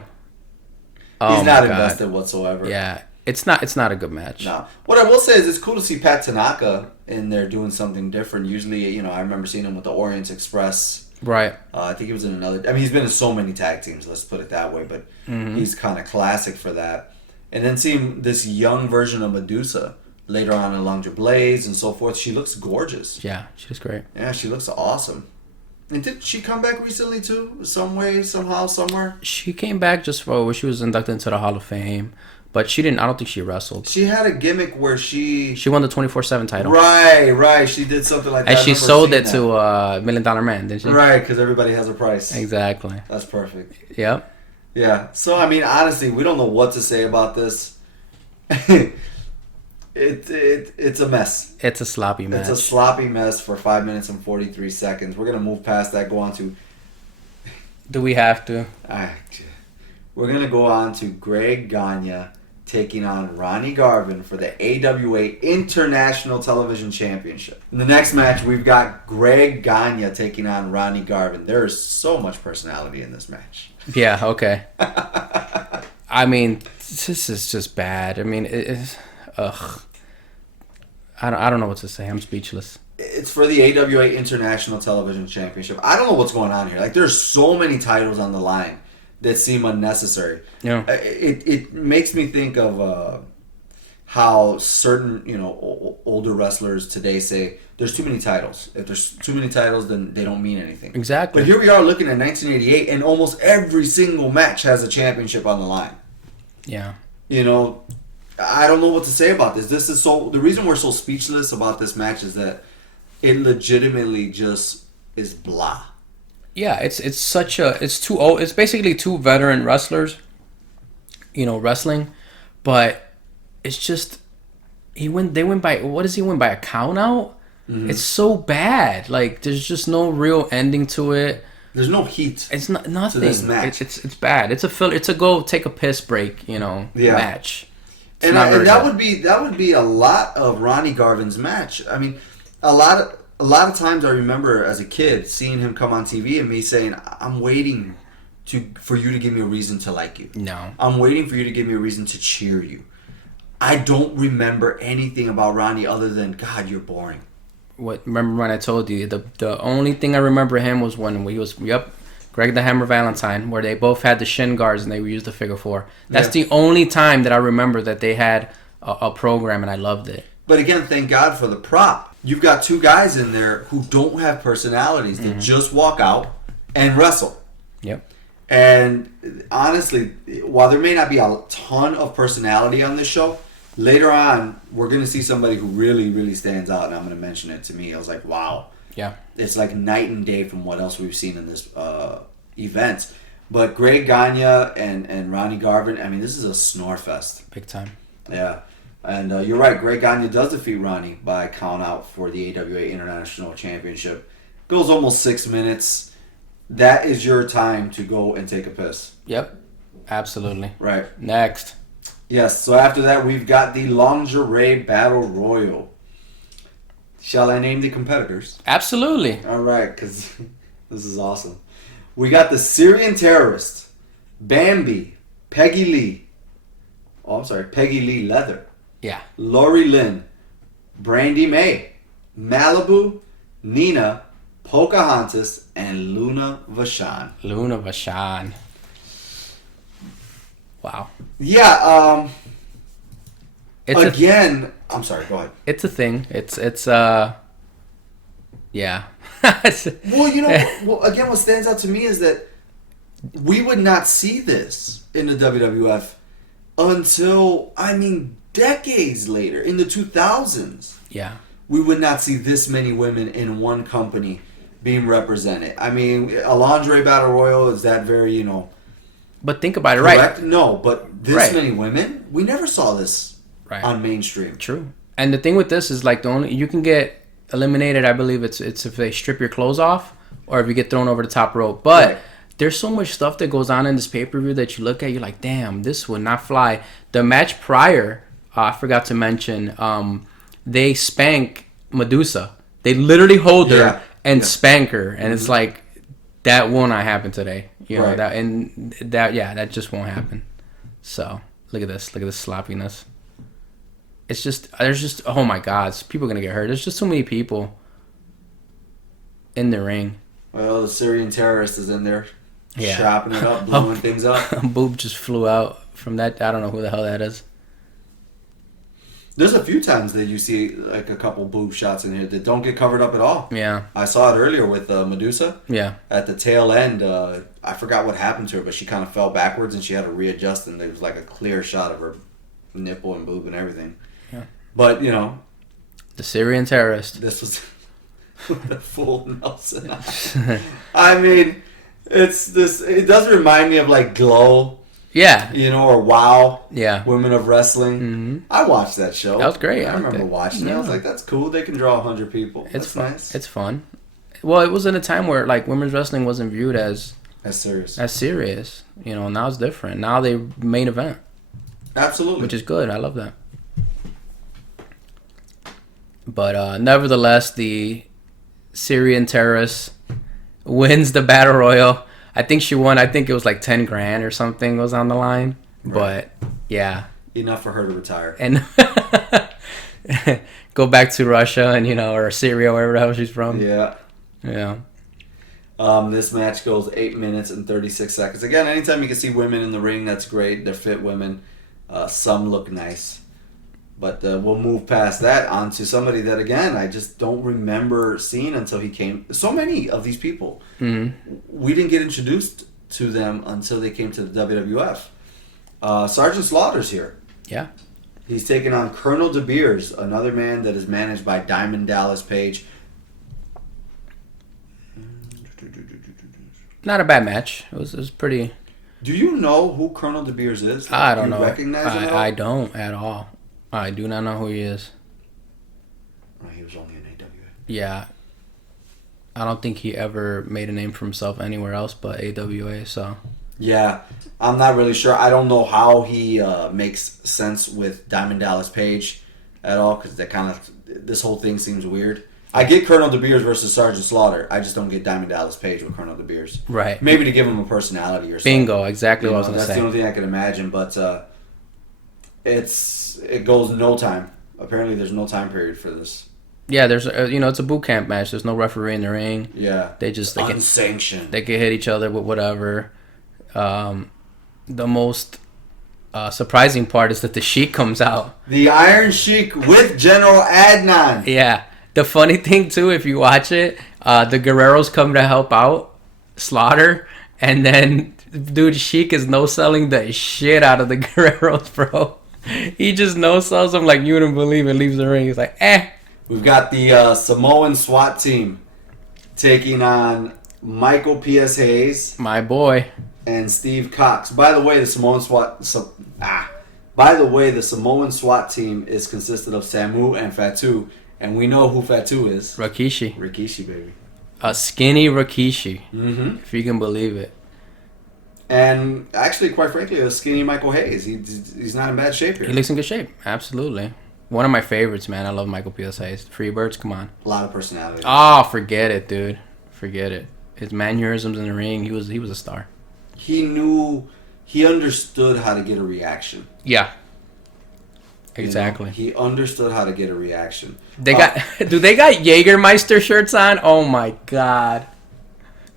He's not invested whatsoever. Yeah. It's not a good match. No. What I will say is it's cool to see Pat Tanaka in there doing something different. Usually, I remember seeing him with the Orient Express. Right. I think he was in another... I mean, he's been in so many tag teams, let's put it that way, but he's kind of classic for that. And then seeing this young version of Medusa later on in Alundra Blaze and so forth, she looks gorgeous. Yeah, she looks great. Yeah, she looks awesome. And did she come back recently too? Some way, somehow, somewhere? She came back just for... She was inducted into the Hall of Fame. But she didn't... I don't think she wrestled. She had a gimmick where she... She won the 24/7 title. Right. She did something like that. And she sold it to $1 Million Man, didn't she? Right, because everybody has a price. Exactly. That's perfect. Yep. Yeah. So, I mean, honestly, we don't know what to say about this. It's a mess. It's a sloppy match. It's a sloppy mess for 5 minutes and 43 seconds. We're going to move past that, go on to... Do we have to? We're going to go on to Greg Gagne taking on Ronnie Garvin for the AWA International Television Championship. In the next match, we've got Greg Gagne taking on Ronnie Garvin. There is so much personality in this match. Yeah, okay. I mean, this is just bad. I mean, ugh. I don't know what to say. I'm speechless. It's for the AWA International Television Championship. I don't know what's going on here. Like, there's so many titles on the line that seem unnecessary. Yeah. It makes me think of how certain older wrestlers today say there's too many titles. If there's too many titles, then they don't mean anything. Exactly. But here we are looking at 1988, and almost every single match has a championship on the line. Yeah. I don't know what to say about this. The reason we're so speechless about this match is that it legitimately just is blah. Yeah, it's too old. It's basically two veteran wrestlers, wrestling, but it's just they win by, what does he win by, a count out? Mm-hmm. It's so bad. Like, there's just no real ending to it. There's no heat. It's nothing. To this match. It's bad. It's a go take a piss break, match. And that would be a lot of Ronnie Garvin's match. I mean, a lot of times I remember as a kid seeing him come on TV and me saying, "I'm waiting for you to give me a reason to like you. No, I'm waiting for you to give me a reason to cheer you." I don't remember anything about Ronnie other than, God, you're boring. Remember when I told you the only thing I remember him was when we was Greg the Hammer Valentine, where they both had the shin guards and they used the figure four. That's the only time that I remember that they had a program, and I loved it. But again, thank God for the prop. You've got two guys in there who don't have personalities. They just walk out and wrestle. Yep. And honestly, while there may not be a ton of personality on this show, later on, we're going to see somebody who really, really stands out, and I'm going to mention it. To me, I was like, wow. Yeah. It's like night and day from what else we've seen in this event. But Greg Gagne and Ronnie Garvin, I mean, this is a snore fest. Big time. Yeah. And you're right, Greg Gagne does defeat Ronnie by count out for the AWA International Championship. Goes almost 6 minutes. That is your time to go and take a piss. Yep. Absolutely. Right. Next. Yes, so after that, we've got the Lingerie Battle Royal. Shall I name the competitors? Absolutely. All right, because this is awesome. We got the Syrian Terrorist, Bambi, Peggy Lee Leather. Yeah. Lori Lynn, Brandy May, Malibu, Nina, Pocahontas, and Luna Vachon. Luna Vachon. Wow. Yeah, I'm sorry, go ahead. It's a thing. It's yeah. Well, again, what stands out to me is that we would not see this in the WWF until, decades later, in the 2000s. Yeah. We would not see this many women in one company being represented. I mean, a lingerie battle royal is that very, But think about it, correct? right? No, but this many women, we never saw this on mainstream. True. And the thing with this is like you can get eliminated. I believe it's if they strip your clothes off or if you get thrown over the top rope. But there's so much stuff that goes on in this pay-per-view that you look at, you're like, damn, this would not fly. The match prior, I forgot to mention, they spank Medusa. They literally hold her and spank her, and it's like that will not happen today. You know that just won't happen. So look at this sloppiness. It's just oh my God, people are gonna get hurt. There's just so many people in the ring. Well, the Syrian terrorist is in there, chopping it up, blowing things up. A boob just flew out from that. I don't know who the hell that is. There's a few times that you see like a couple boob shots in here that don't get covered up at all. Yeah. I saw it earlier with Medusa. Yeah. At the tail end, I forgot what happened to her, but she kind of fell backwards and she had to readjust, and there was like a clear shot of her nipple and boob and everything. Yeah. But, you know. The Syrian terrorist. This was the full Nelson. I mean, it does remind me of like Glow. Yeah. You know, or WoW. Yeah. Women of Wrestling. Mm-hmm. I watched that show. That was great. I remember watching it. I was like, that's cool. They can draw 100 people. That's nice. It's fun. Well, it was in a time where like women's wrestling wasn't viewed as serious. You know, now it's different. Now they main event. Absolutely. Which is good. I love that. But nevertheless, the Syrian terrorist wins the battle royal. I think she won. I think it was like 10 grand or something was on the line. Right. But yeah, enough for her to retire and go back to Russia and or Syria, wherever the hell she's from. Yeah. This match goes 8 minutes and 36 seconds. Again, anytime you can see women in the ring, that's great. They're fit women. Some look nice. But we'll move past that onto somebody that, again, I just don't remember seeing until he came. So many of these people. Mm-hmm. We didn't get introduced to them until they came to the WWF. Sergeant Slaughter's here. Yeah. He's taking on Colonel De Beers, another man that is managed by Diamond Dallas Page. Not a bad match. It was pretty... Do you know who Colonel De Beers is? I don't know. Recognize him at all? I don't at all. I do not know who he is. He was only in AWA. Yeah. I don't think he ever made a name for himself anywhere else but AWA, so... Yeah, I'm not really sure. I don't know how he makes sense with Diamond Dallas Page at all, because this whole thing seems weird. I get Colonel De Beers versus Sergeant Slaughter. I just don't get Diamond Dallas Page with Colonel De Beers. Right. Maybe to give him a personality or something. Bingo, exactly what I was going to say. That's the only thing I can imagine, but it goes no time. Apparently there's no time period for this. Yeah, there's it's a boot camp match. There's no referee in the ring. Yeah. They unsanctioned. They can hit each other with whatever. The most surprising part is that the Sheik comes out. The Iron Sheik with General Adnan. Yeah. The funny thing, too, if you watch it, the Guerreros come to help out Slaughter, and then, dude, Sheik is no-selling the shit out of the Guerreros, bro. He just no-sells them like you wouldn't believe it, leaves the ring. He's like, eh. We've got the Samoan SWAT team taking on Michael P.S. Hayes. My boy. And Steve Cox. By the way, the Samoan SWAT team is consisted of Samu and Fatu. And we know who Fatu is. Rikishi. Rikishi, baby. A skinny Rikishi. Mm-hmm. If you can believe it. And actually, quite frankly, a skinny Michael Hayes. He's not in bad shape here. He looks in good shape. Absolutely. One of my favorites, man. I love Michael P.S. Hayes. Freebirds, come on. A lot of personality. Oh, forget it, dude. Forget it. His mannerisms in the ring, he was a star. He understood how to get a reaction. Yeah. Exactly. He understood how to get a reaction. They got Jägermeister shirts on? Oh my god.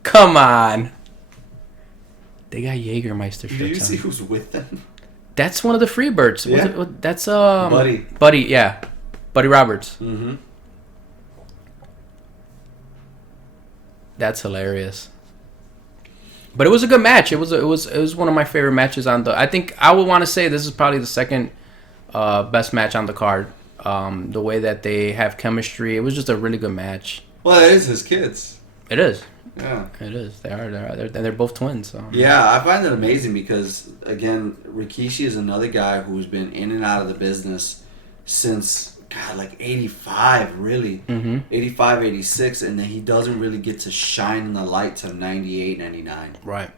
Come on. They got Jägermeister shirts on. Did you see who's with them? That's one of the Freebirds. Yeah. That's Buddy, yeah. Buddy Roberts. Mm-hmm. That's hilarious. But it was a good match. It was one of my favorite matches on the. I think I would want to say this is probably the second best match on the card. The way that they have chemistry, it was just a really good match. Well, it is his kids. It is. Yeah, it is. They're both twins. So. Yeah, I find it amazing because again, Rikishi is another guy who's been in and out of the business since, God, like 85, really. 85, 86, and then he doesn't really get to shine in the light till 98, 99. Right.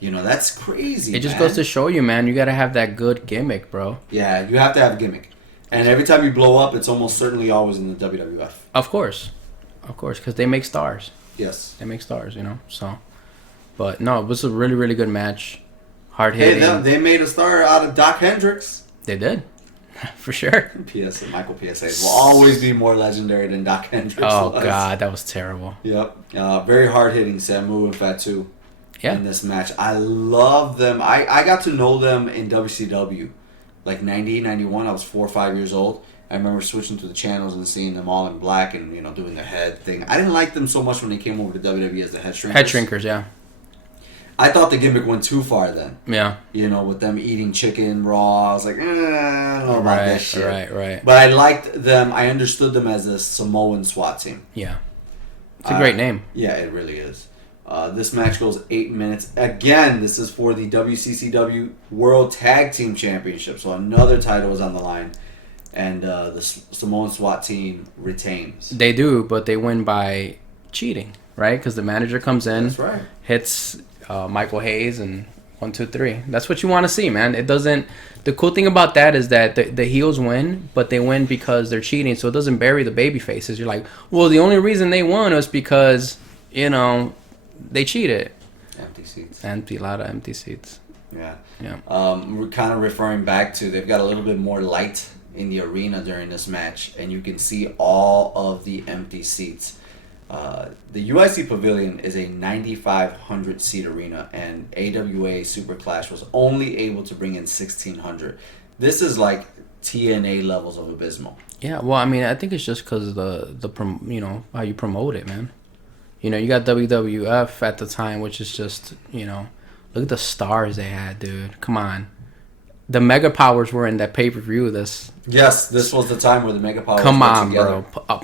You know, that's crazy, It just man. goes to show you, man, you got to have that good gimmick, bro. Yeah, you have to have a gimmick. And every time you blow up, it's almost certainly always in the WWF. Of course, because they make stars. Yes. They make stars, you know. So, but no, it was a really, really good match. Hard hitting. Hey, they made a star out of Doc Hendricks. They did, for sure. PSA, Michael PSA will always be more legendary than Doc Hendricks. Oh was. God, that was terrible. Yep. Very hard hitting Samu and Fatu. Yeah. In this match, I love them. I got to know them in WCW, like 90, 91. I was 4 or 5 years old. I remember switching to the channels and seeing them all in black and, you know, doing their head thing. I didn't like them so much when they came over to WWE as the head shrinkers. Head shrinkers, yeah. I thought the gimmick went too far then. Yeah. You know, with them eating chicken raw. I was like, I don't know about this shit. Right. But I liked them. I understood them as a Samoan SWAT team. Yeah. It's a great name. Yeah, it really is. This match goes 8 minutes. Again, this is for the WCCW World Tag Team Championship. So another title is on the line. And the Samoan SWAT team retains. They do, but they win by cheating, right? Because the manager comes in, That's right. hits Michael Hayes, and 1, 2, 3. That's what you want to see, man. It doesn't. The cool thing about that is that the heels win, but they win because they're cheating, so it doesn't bury the baby faces. You're like, well, the only reason they won was because, you know, they cheated. Empty seats. A lot of empty seats. Yeah. Yeah. We're kind of referring back to they've got a little bit more light in the arena during this match, and you can see all of the empty seats. The UIC Pavilion is a 9,500 seat arena, and AWA SuperClash was only able to bring in 1,600. This is like TNA levels of abysmal. Yeah, well, I mean, I think it's just because you know, how you promote it, man. You know, you got WWF at the time, which is just, you know, look at the stars they had, dude. Come on. The Mega Powers were in that pay-per-view. This was the time where the Mega Powers Come were on, together. bro. Oh,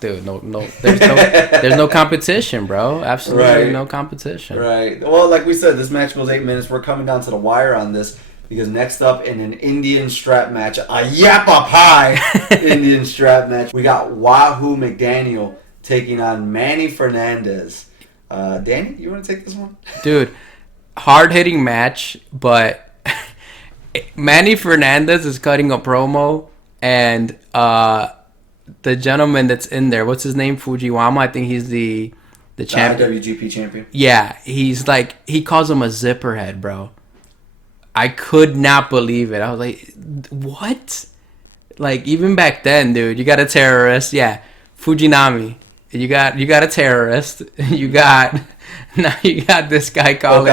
dude, no, there's no competition, bro. Absolutely Right. no competition. Right. Well, like we said, this match goes 8 minutes. We're coming down to the wire on this because next up in an Indian strap match, a Yappa Pie Indian strap match, we got Wahoo McDaniel taking on Manny Fernandez. Danny, you want to take this one? Dude, hard-hitting match, but Manny Fernandez is cutting a promo, and the gentleman that's in there, what's his name? Fujiwama. I think he's the champion. WGP champion. Yeah, he's like, he calls him a zipper head, bro. I could not believe it. I was like, what? Like, even back then, dude, you got a terrorist. Yeah, Fujinami. You got a terrorist. Now you got this guy calling.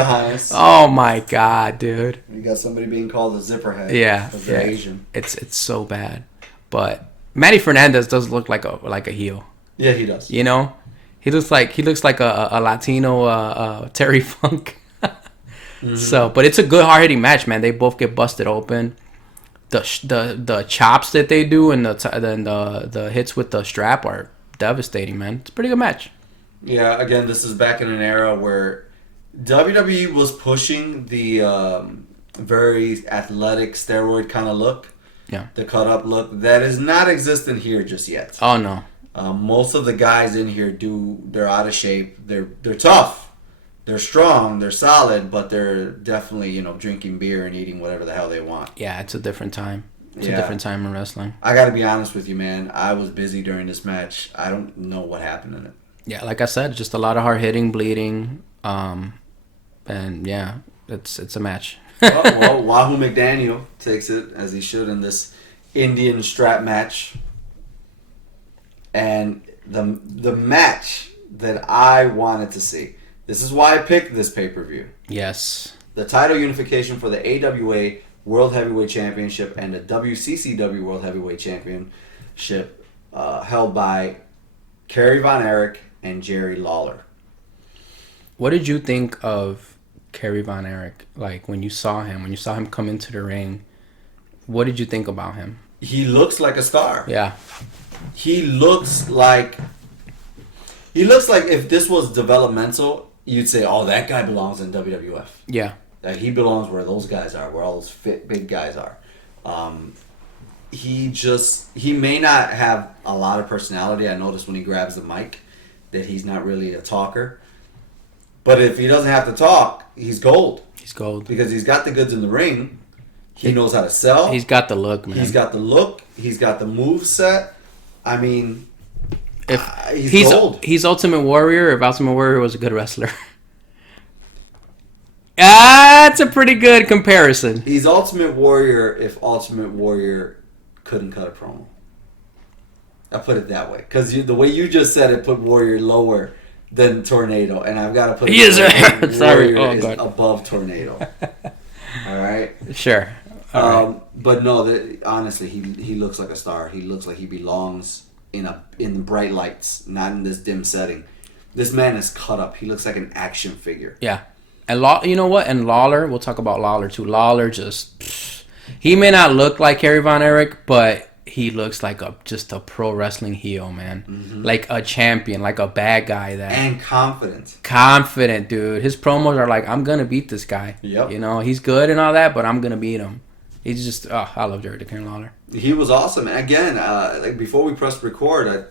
Oh my god, dude. You got somebody being called a zipper head. Yeah, because they're Asian. It's so bad. But Manny Fernandez does look like a heel. Yeah, he does. You know, he looks like a Latino Terry Funk. Mm-hmm. So, but it's a good hard hitting match, man. They both get busted open. The chops that they do and the hits with the strap are devastating, man. It's a pretty good match. Yeah, again, this is back in an era where WWE was pushing the very athletic steroid kind of look. Yeah. The cut up look that is not existent here just yet. Oh no. Most of the guys in here they're out of shape. They're tough. They're strong. They're solid, but they're definitely, you know, drinking beer and eating whatever the hell they want. Yeah, it's a different time. It's a different time in wrestling. I got to be honest with you, man. I was busy during this match. I don't know what happened in it. Yeah, like I said, just a lot of hard hitting, bleeding, and yeah, it's a match. well, Wahoo McDaniel takes it as he should in this Indian strap match, and the match that I wanted to see. This is why I picked this pay-per-view. Yes. The title unification for the AWA World Heavyweight Championship and the WCCW World Heavyweight Championship held by Kerry Von Erich and Jerry Lawler. What did you think of Kerry Von Erich? Like, when you saw him come into the ring, what did you think about him? He looks like a star. Yeah. He looks like if this was developmental, you'd say, oh, that guy belongs in WWF. Yeah. That he belongs where those guys are, where all those fit big guys are. he may not have a lot of personality. I noticed when he grabs the mic that he's not really a talker. But if he doesn't have to talk, he's gold. He's gold. Because he's got the goods in the ring. He knows how to sell. He's got the look, man. He's got the look. He's got the move set. I mean, he's gold. He's Ultimate Warrior if Ultimate Warrior was a good wrestler. That's a pretty good comparison. He's Ultimate Warrior if Ultimate Warrior couldn't cut a promo. I put it that way. Because the way you just said it put Warrior lower than Tornado. And I've got to put it Sorry. Warrior is above Tornado. All right? Sure. Right. But no, honestly, he looks like a star. He looks like he belongs in the bright lights, not in this dim setting. This man is cut up. He looks like an action figure. Yeah. And you know what? And Lawler, we'll talk about Lawler too. Lawler he may not look like Kerry Von Erich, but he looks like just a pro wrestling heel, man. Mm-hmm. Like a champion, like a bad guy. And confident. Confident, dude. His promos are like, I'm going to beat this guy. Yep. You know, he's good and all that, but I'm going to beat him. He's just, I love Jarrett the Lawler. He was awesome. And again, like before we pressed record,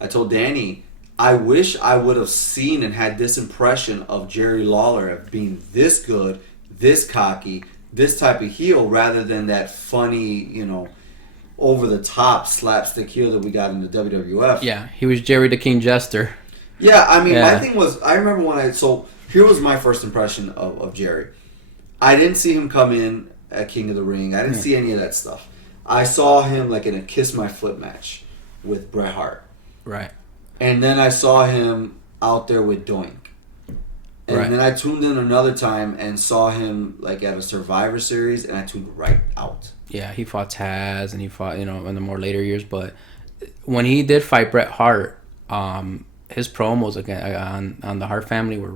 I told Danny, I wish I would have seen and had this impression of Jerry Lawler of being this good, this cocky, this type of heel, rather than that funny, over the top slapstick heel that we got in the WWF. Yeah, he was Jerry the King Jester. Yeah, I mean, my thing was, I remember here was my first impression of Jerry. I didn't see him come in at King of the Ring. I didn't see any of that stuff. I saw him like in a Kiss My Foot match with Bret Hart. Right. And then I saw him out there with Doink. And then I tuned in another time and saw him like at a Survivor Series, and I tuned right out. Yeah, he fought Taz and he fought, in the more later years. But when he did fight Bret Hart, his promos again on the Hart family were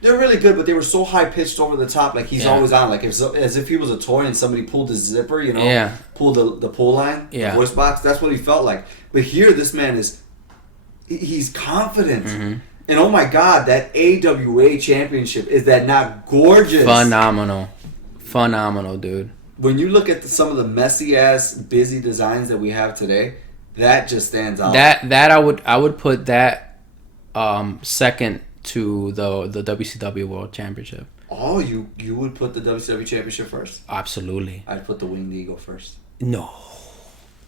they're really good, but they were so high pitched over the top, like he's always on, like as if he was a toy and somebody pulled his zipper, pulled the pull line, the voice box. That's what he felt like. But here, this man he's confident. Mm-hmm. And oh my God, that AWA championship, is that not gorgeous? Phenomenal, dude. When you look at some of the messy ass busy designs that we have today, that just stands out. That I would put that second to the WCW World Championship. Oh, you would put the WCW Championship first? Absolutely. I'd put the Winged Eagle first. No,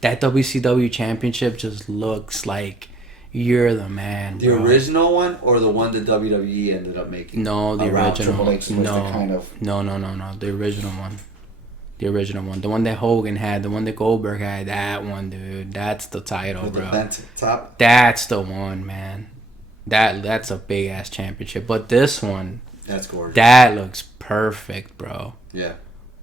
that WCW Championship just looks like you're the man. The original one, or the one that WWE ended up making? No, the original. No. The original one. The original one. The one that Hogan had. The one that Goldberg had. That one, dude. That's the title, with bro. The bent top? That's the one, man. That's a big ass championship. But this one, that's gorgeous. That looks perfect, bro. Yeah.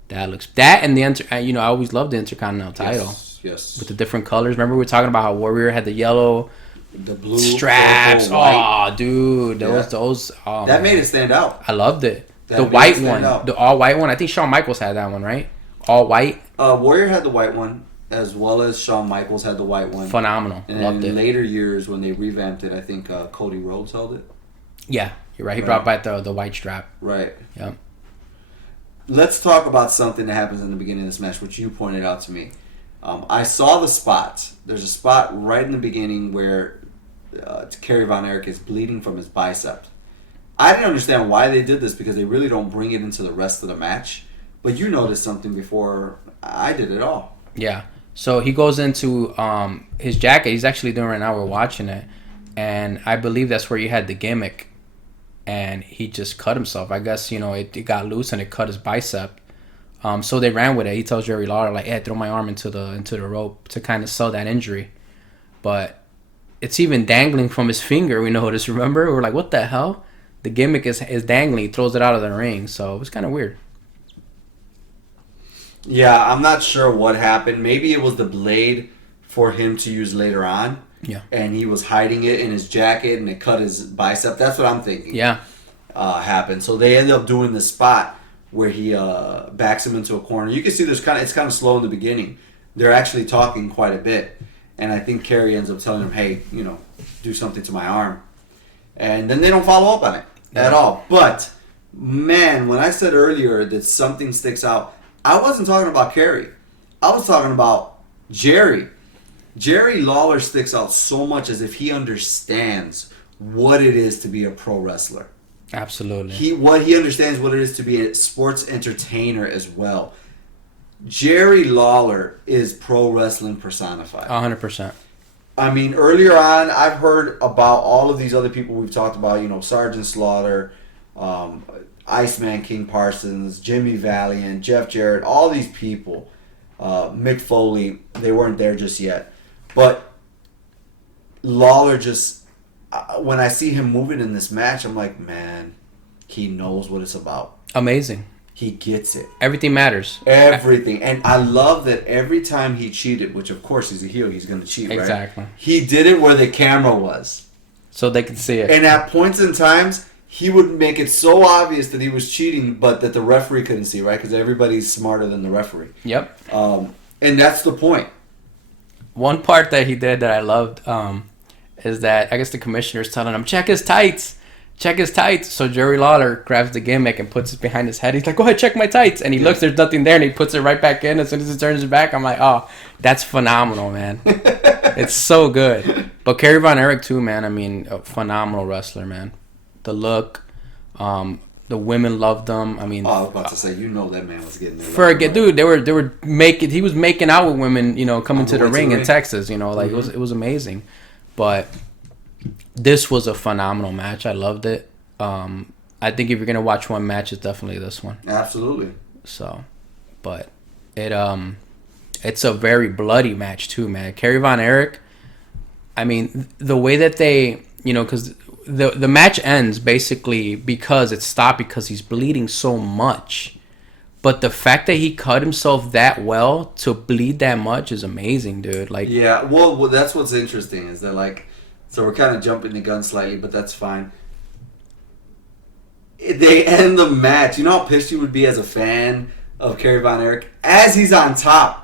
That and the I always loved the Intercontinental title. Yes. With the different colors. Remember we were talking about how Warrior had the yellow, the blue straps. Oh, dude, those. Oh, that made it stand out. I loved it. The white one, the all white one. I think Shawn Michaels had that one, right? All white. Warrior had the white one, as well as Shawn Michaels had the white one. Phenomenal. And loved it. In later years, when they revamped it, I think Cody Rhodes held it. Yeah, you're right. He brought back the white strap. Right. Yep. Let's talk about something that happens in the beginning of this match, which you pointed out to me. I saw the spot. There's a spot right in the beginning where Kerry Von Erich is bleeding from his bicep. I didn't understand why they did this, because they really don't bring it into the rest of the match. But you noticed something before I did at all. Yeah. So he goes into his jacket. He's actually doing it right now. We're watching it. And I believe that's where he had the gimmick. And he just cut himself. I guess, it got loose and it cut his bicep. So they ran with it. He tells Jerry Lawler, like, hey, throw my arm into the rope to kind of sell that injury. But it's even dangling from his finger, we noticed, remember? We're like, what the hell? The gimmick is dangling. He throws it out of the ring. So it was kind of weird. Yeah, I'm not sure what happened. Maybe it was the blade for him to use later on. Yeah. And he was hiding it in his jacket and it cut his bicep. That's what I'm thinking. Yeah. Happened. So they ended up doing this spot where he backs him into a corner. You can see it's kind of slow in the beginning. They're actually talking quite a bit. And I think Kerry ends up telling him, hey, do something to my arm. And then they don't follow up on it at all. But, man, when I said earlier that something sticks out, I wasn't talking about Kerry. I was talking about Jerry Lawler sticks out so much as if he understands what it is to be a pro wrestler. Absolutely. He understands what it is to be a sports entertainer as well. Jerry Lawler is pro wrestling personified. 100%. I mean, earlier on, I've heard about all of these other people we've talked about. You know, Sergeant Slaughter, Iceman King Parsons, Jimmy Valiant, Jeff Jarrett, all these people. Mick Foley, they weren't there just yet. But Lawler just, when I see him moving in this match, I'm like, man, he knows what it's about. Amazing. He gets it. Everything matters. Everything. And I love that every time he cheated, which of course he's a heel, he's going to cheat, right? Exactly. He did it where the camera was. So they can see it. And at points in times, he would make it so obvious that he was cheating, but that the referee couldn't see, right? Because everybody's smarter than the referee. Yep. And that's the point. One part that he did that I loved is that I guess the commissioner's telling him, check his tights. So Jerry Lawler grabs the gimmick and puts it behind his head. He's like, go ahead, check my tights. And he looks, there's nothing there, and he puts it right back in. As soon as he turns his back, I'm like, oh, that's phenomenal, man. It's so good. But Kerry Von Erich, too, man. I mean, a phenomenal wrestler, man. The look, the women loved him. I mean, I was about to say, you know that man was getting it. Forget, dude. They were making. He was making out with women, you know, coming to the ring in Texas. You know, like it was amazing. But this was a phenomenal match. I loved it. I think if you're gonna watch one match, it's definitely this one. Absolutely. So, but it's a very bloody match too, man. Kerry Von Erich. I mean, the way that they, you know, because the match ends basically because it stopped because he's bleeding so much. But the fact that he cut himself that well to bleed that much is amazing, dude. Like, yeah, well, that's what's interesting is that, like, so we're kind of jumping the gun slightly, but that's fine. They end the match. You know how pissed you would be as a fan of Kerry Von Erich as he's on top.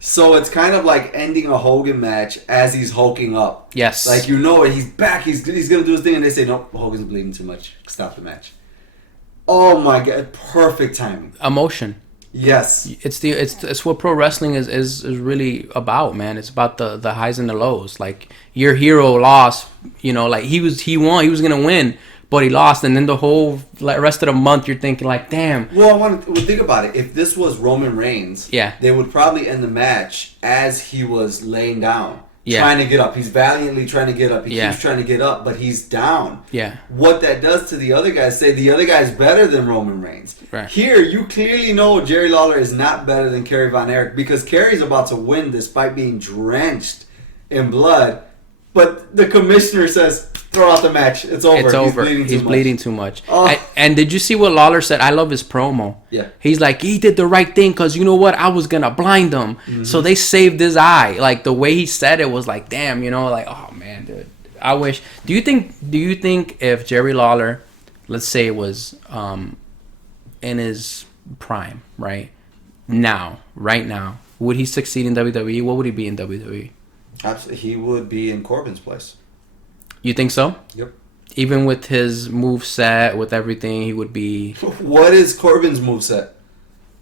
So it's kind of like ending a Hogan match as he's hulking up. Yes. Like, you know it. He's back. He's going to do his thing. And they say, nope, Hogan's bleeding too much. Stop the match. Oh, my God. Perfect timing. Emotion. Yes. It's what pro wrestling is really about, man. It's about the highs and the lows. Like, your hero lost. You know, like, he won. He was going to win. But he lost, and then the whole rest of the month, you're thinking like, "Damn." Well, think about it. If this was Roman Reigns, yeah, they would probably end the match as he was laying down, yeah, trying to get up. He's valiantly trying to get up. He keeps trying to get up, but he's down. Yeah. What that does to the other guys, say the other guy's better than Roman Reigns. Right. Here, you clearly know Jerry Lawler is not better than Kerry Von Erich because Kerry's about to win despite being drenched in blood, but the commissioner says, throw out the match. It's over. It's over. He's bleeding too much. Oh. And did you see what Lawler said? I love his promo. Yeah. He's like, he did the right thing because you know what? I was going to blind him. Mm-hmm. So they saved his eye. Like, the way he said it was like, damn, you know, like, oh, man, dude. I wish. Do you think if Jerry Lawler, let's say it was in his prime, right now, would he succeed in WWE? What would he be in WWE? Absolutely. He would be in Corbin's place. You think so? Yep. Even with his moveset, with everything, he would be... What is Corbin's moveset?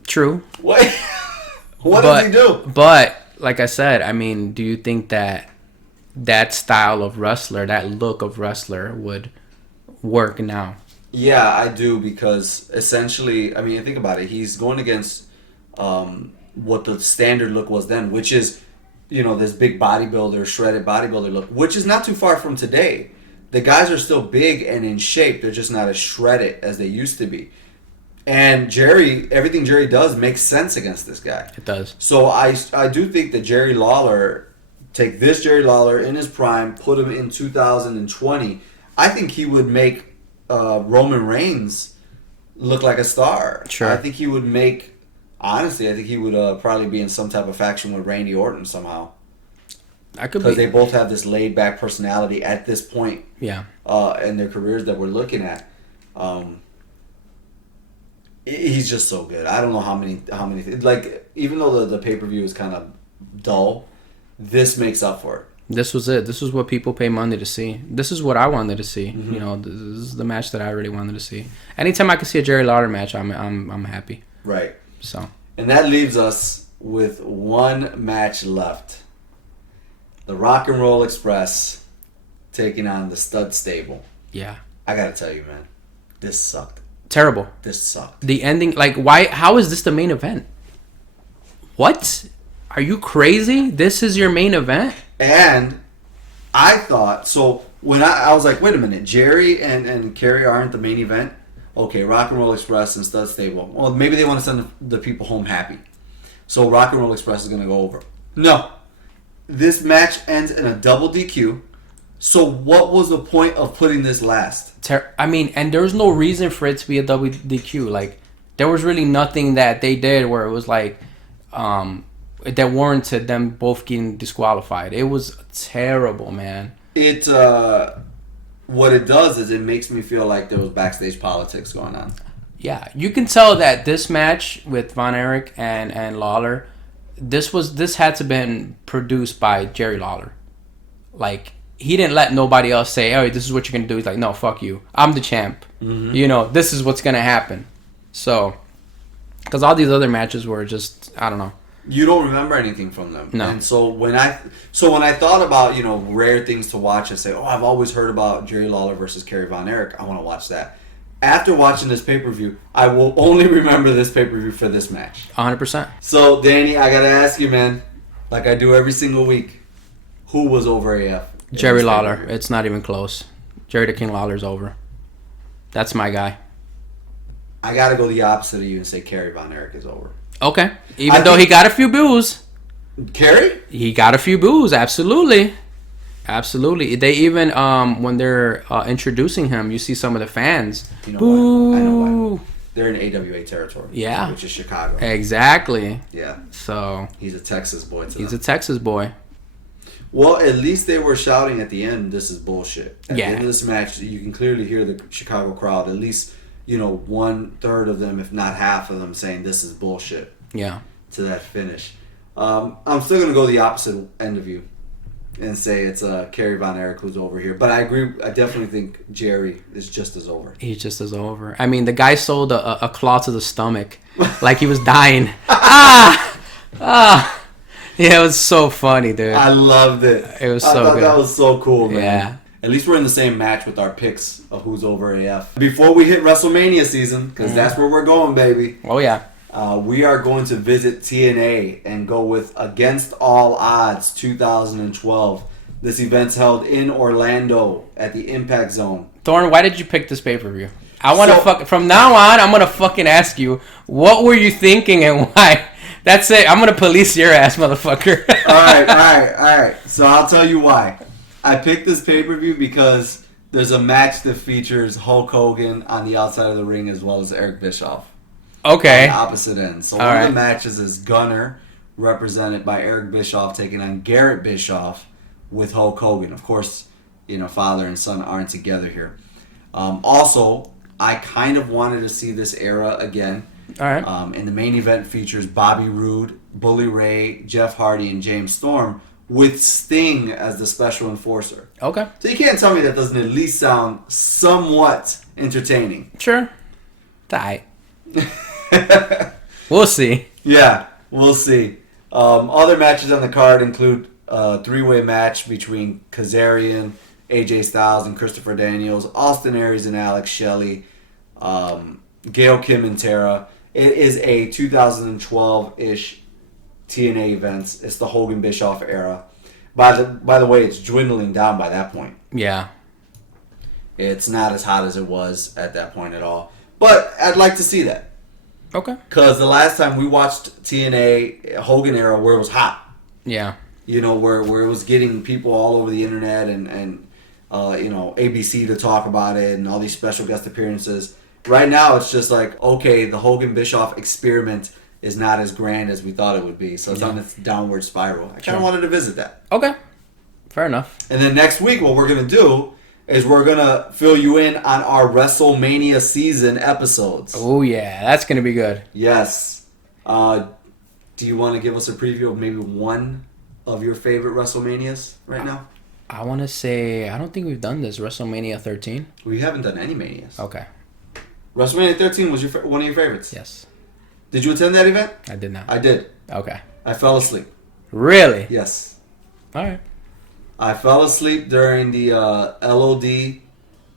True. What does he do? But, like I said, I mean, do you think that style of wrestler, that look of wrestler would work now? Yeah, I do, because essentially, I mean, think about it. He's going against what the standard look was then, which is, you know, this big bodybuilder, shredded bodybuilder look, which is not too far from today. The guys are still big and in shape. They're just not as shredded as they used to be. And everything Jerry does makes sense against this guy. It does. So I do think that Jerry Lawler, take this Jerry Lawler in his prime, put him in 2020, I think he would make Roman Reigns look like a star. Sure. I think he would make... Honestly, I think he would probably be in some type of faction with Randy Orton somehow. Because they both have this laid-back personality at this point. Yeah. In their careers that we're looking at. He's just so good. I don't know how many like, even though the pay-per-view is kind of dull, this makes up for it. This was it. This was what people pay money to see. This is what I wanted to see. Mm-hmm. You know, this is the match that I really wanted to see. Anytime I can see a Jerry Lawler match, I'm happy. Right. So. And that leaves us with one match left. The Rock and Roll Express taking on the Stud Stable. Yeah. I gotta tell you, man, this sucked. Terrible. This sucked. The ending, like, why? How is this the main event? What? Are you crazy? This is your main event? And I thought, so when I was like, wait a minute, Jerry and Kerry aren't the main event? Okay, Rock and Roll Express and Stud Stable. Well, maybe they want to send the people home happy. So Rock and Roll Express is going to go over. No. This match ends in a double DQ. So what was the point of putting this last? I mean, and there's no reason for it to be a double DQ. Like, there was really nothing that they did where it was like, that warranted them both getting disqualified. It was terrible, man. It, what it does is it makes me feel like there was backstage politics going on. Yeah, you can tell that this match with Von Erich and Lawler, this had to been produced by Jerry Lawler. Like, he didn't let nobody else say, "Oh, this is what you're gonna do." He's like, "No, fuck you. I'm the champ. Mm-hmm. This is what's gonna happen." So, because all these other matches were just, I don't know. You don't remember anything from them. No. And so when I thought about, rare things to watch, I say, oh, I've always heard about Jerry Lawler versus Kerry Von Erich. I want to watch that. After watching this pay-per-view, I will only remember this pay-per-view for this match. 100%. So, Danny, I got to ask you, man, like I do every single week, who was over AF? Jerry Lawler. It's not even close. Jerry the King Lawler's over. That's my guy. I got to go the opposite of you and say Kerry Von Erich is over. Okay. Even though he got a few boos. Kerry? He got a few boos. Absolutely. Absolutely. They even, when they're introducing him, you see some of the fans. You know Boo. why? I know why. They're in AWA territory. Yeah. Which is Chicago. Exactly. Yeah. So. He's a Texas boy to He's them. a Texas boy. Well, at least they were shouting at the end, this is bullshit. At the Yeah. end of this match, you can clearly hear the Chicago crowd, at least, 1/3 of them, if not half of them, saying this is bullshit. Yeah. To that finish. I'm still going to go the opposite end of you and say it's Kerry Von Erich who's over here. But I agree. I definitely think Jerry is just as over. He's just as over. I mean, the guy sold a claw to the stomach like he was dying. Ah! Yeah, it was so funny, dude. I loved it. It was I so thought good. that was so cool, man. Yeah. At least we're in the same match with our picks of who's over AF. Before we hit WrestleMania season, because that's where we're going, baby. Oh, yeah. We are going to visit TNA and go with Against All Odds 2012. This event's held in Orlando at the Impact Zone. Thorn, why did you pick this pay-per-view? I want to from now on, I'm going to fucking ask you, what were you thinking and why? That's it. I'm going to police your ass, motherfucker. All right. So I'll tell you why. I picked this pay-per-view because there's a match that features Hulk Hogan on the outside of the ring as well as Eric Bischoff. Okay. On the opposite end. So one of the matches is Gunner, represented by Eric Bischoff, taking on Garrett Bischoff with Hulk Hogan. Of course, father and son aren't together here. Also, I kind of wanted to see this era again. All right. And the main event features Bobby Roode, Bully Ray, Jeff Hardy, and James Storm with Sting as the special enforcer. Okay. So you can't tell me that doesn't at least sound somewhat entertaining. Sure. Die. We'll see. Yeah, we'll see. Other matches on the card include a three-way match between Kazarian, AJ Styles, and Christopher Daniels, Austin Aries and Alex Shelley, Gail Kim and Tara. It is a 2012-ish TNA event. It's the Hogan Bischoff era. By the way, it's dwindling down by that point. Yeah. It's not as hot as it was at that point at all. But I'd like to see that. Okay. Because the last time we watched TNA Hogan era where it was hot. Yeah. Where it was getting people all over the internet and ABC to talk about it and all these special guest appearances. Right now it's just like, okay, the Hogan Bischoff experiment is not as grand as we thought it would be. So it's on its downward spiral. I kind of wanted to visit that. Okay. Fair enough. And then next week what we're going to do is we're going to fill you in on our WrestleMania season episodes. Oh, yeah. That's going to be good. Yes. Do you want to give us a preview of maybe one of your favorite WrestleManias right now? I want to say, I don't think we've done this. WrestleMania 13? We haven't done any Manias. Okay. WrestleMania 13 was one of your favorites? Yes. Did you attend that event? I did not. I did. Okay. I fell asleep. Really? Yes. All right. I fell asleep during the LOD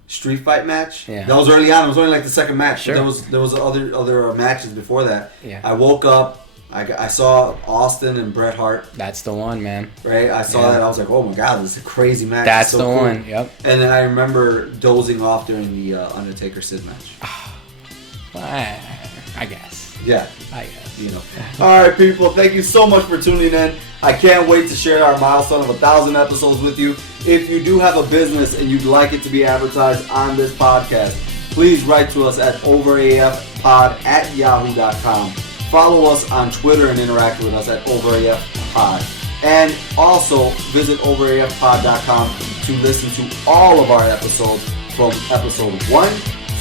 street fight match. Yeah. That was early on. It was only like the second match. Sure. There was other matches before that. Yeah. I woke up. I saw Austin and Bret Hart. That's the one, man. Right. I saw that. I was like, oh my god, this is a crazy match. That's so the cool. one. Yep. And then I remember dozing off during the Undertaker Sid match. I guess. Yeah. I guess. You know. All right, people. Thank you so much for tuning in. I can't wait to share our milestone of 1,000 episodes with you. If you do have a business and you'd like it to be advertised on this podcast, please write to us at OverAFpod@yahoo.com. Follow us on Twitter and interact with us at OverAFpod. And also visit OverAFpod.com to listen to all of our episodes from episode 1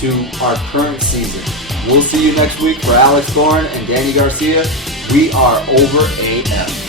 to our current season. We'll see you next week. For Alex Thorn and Danny Garcia, we are Over AF.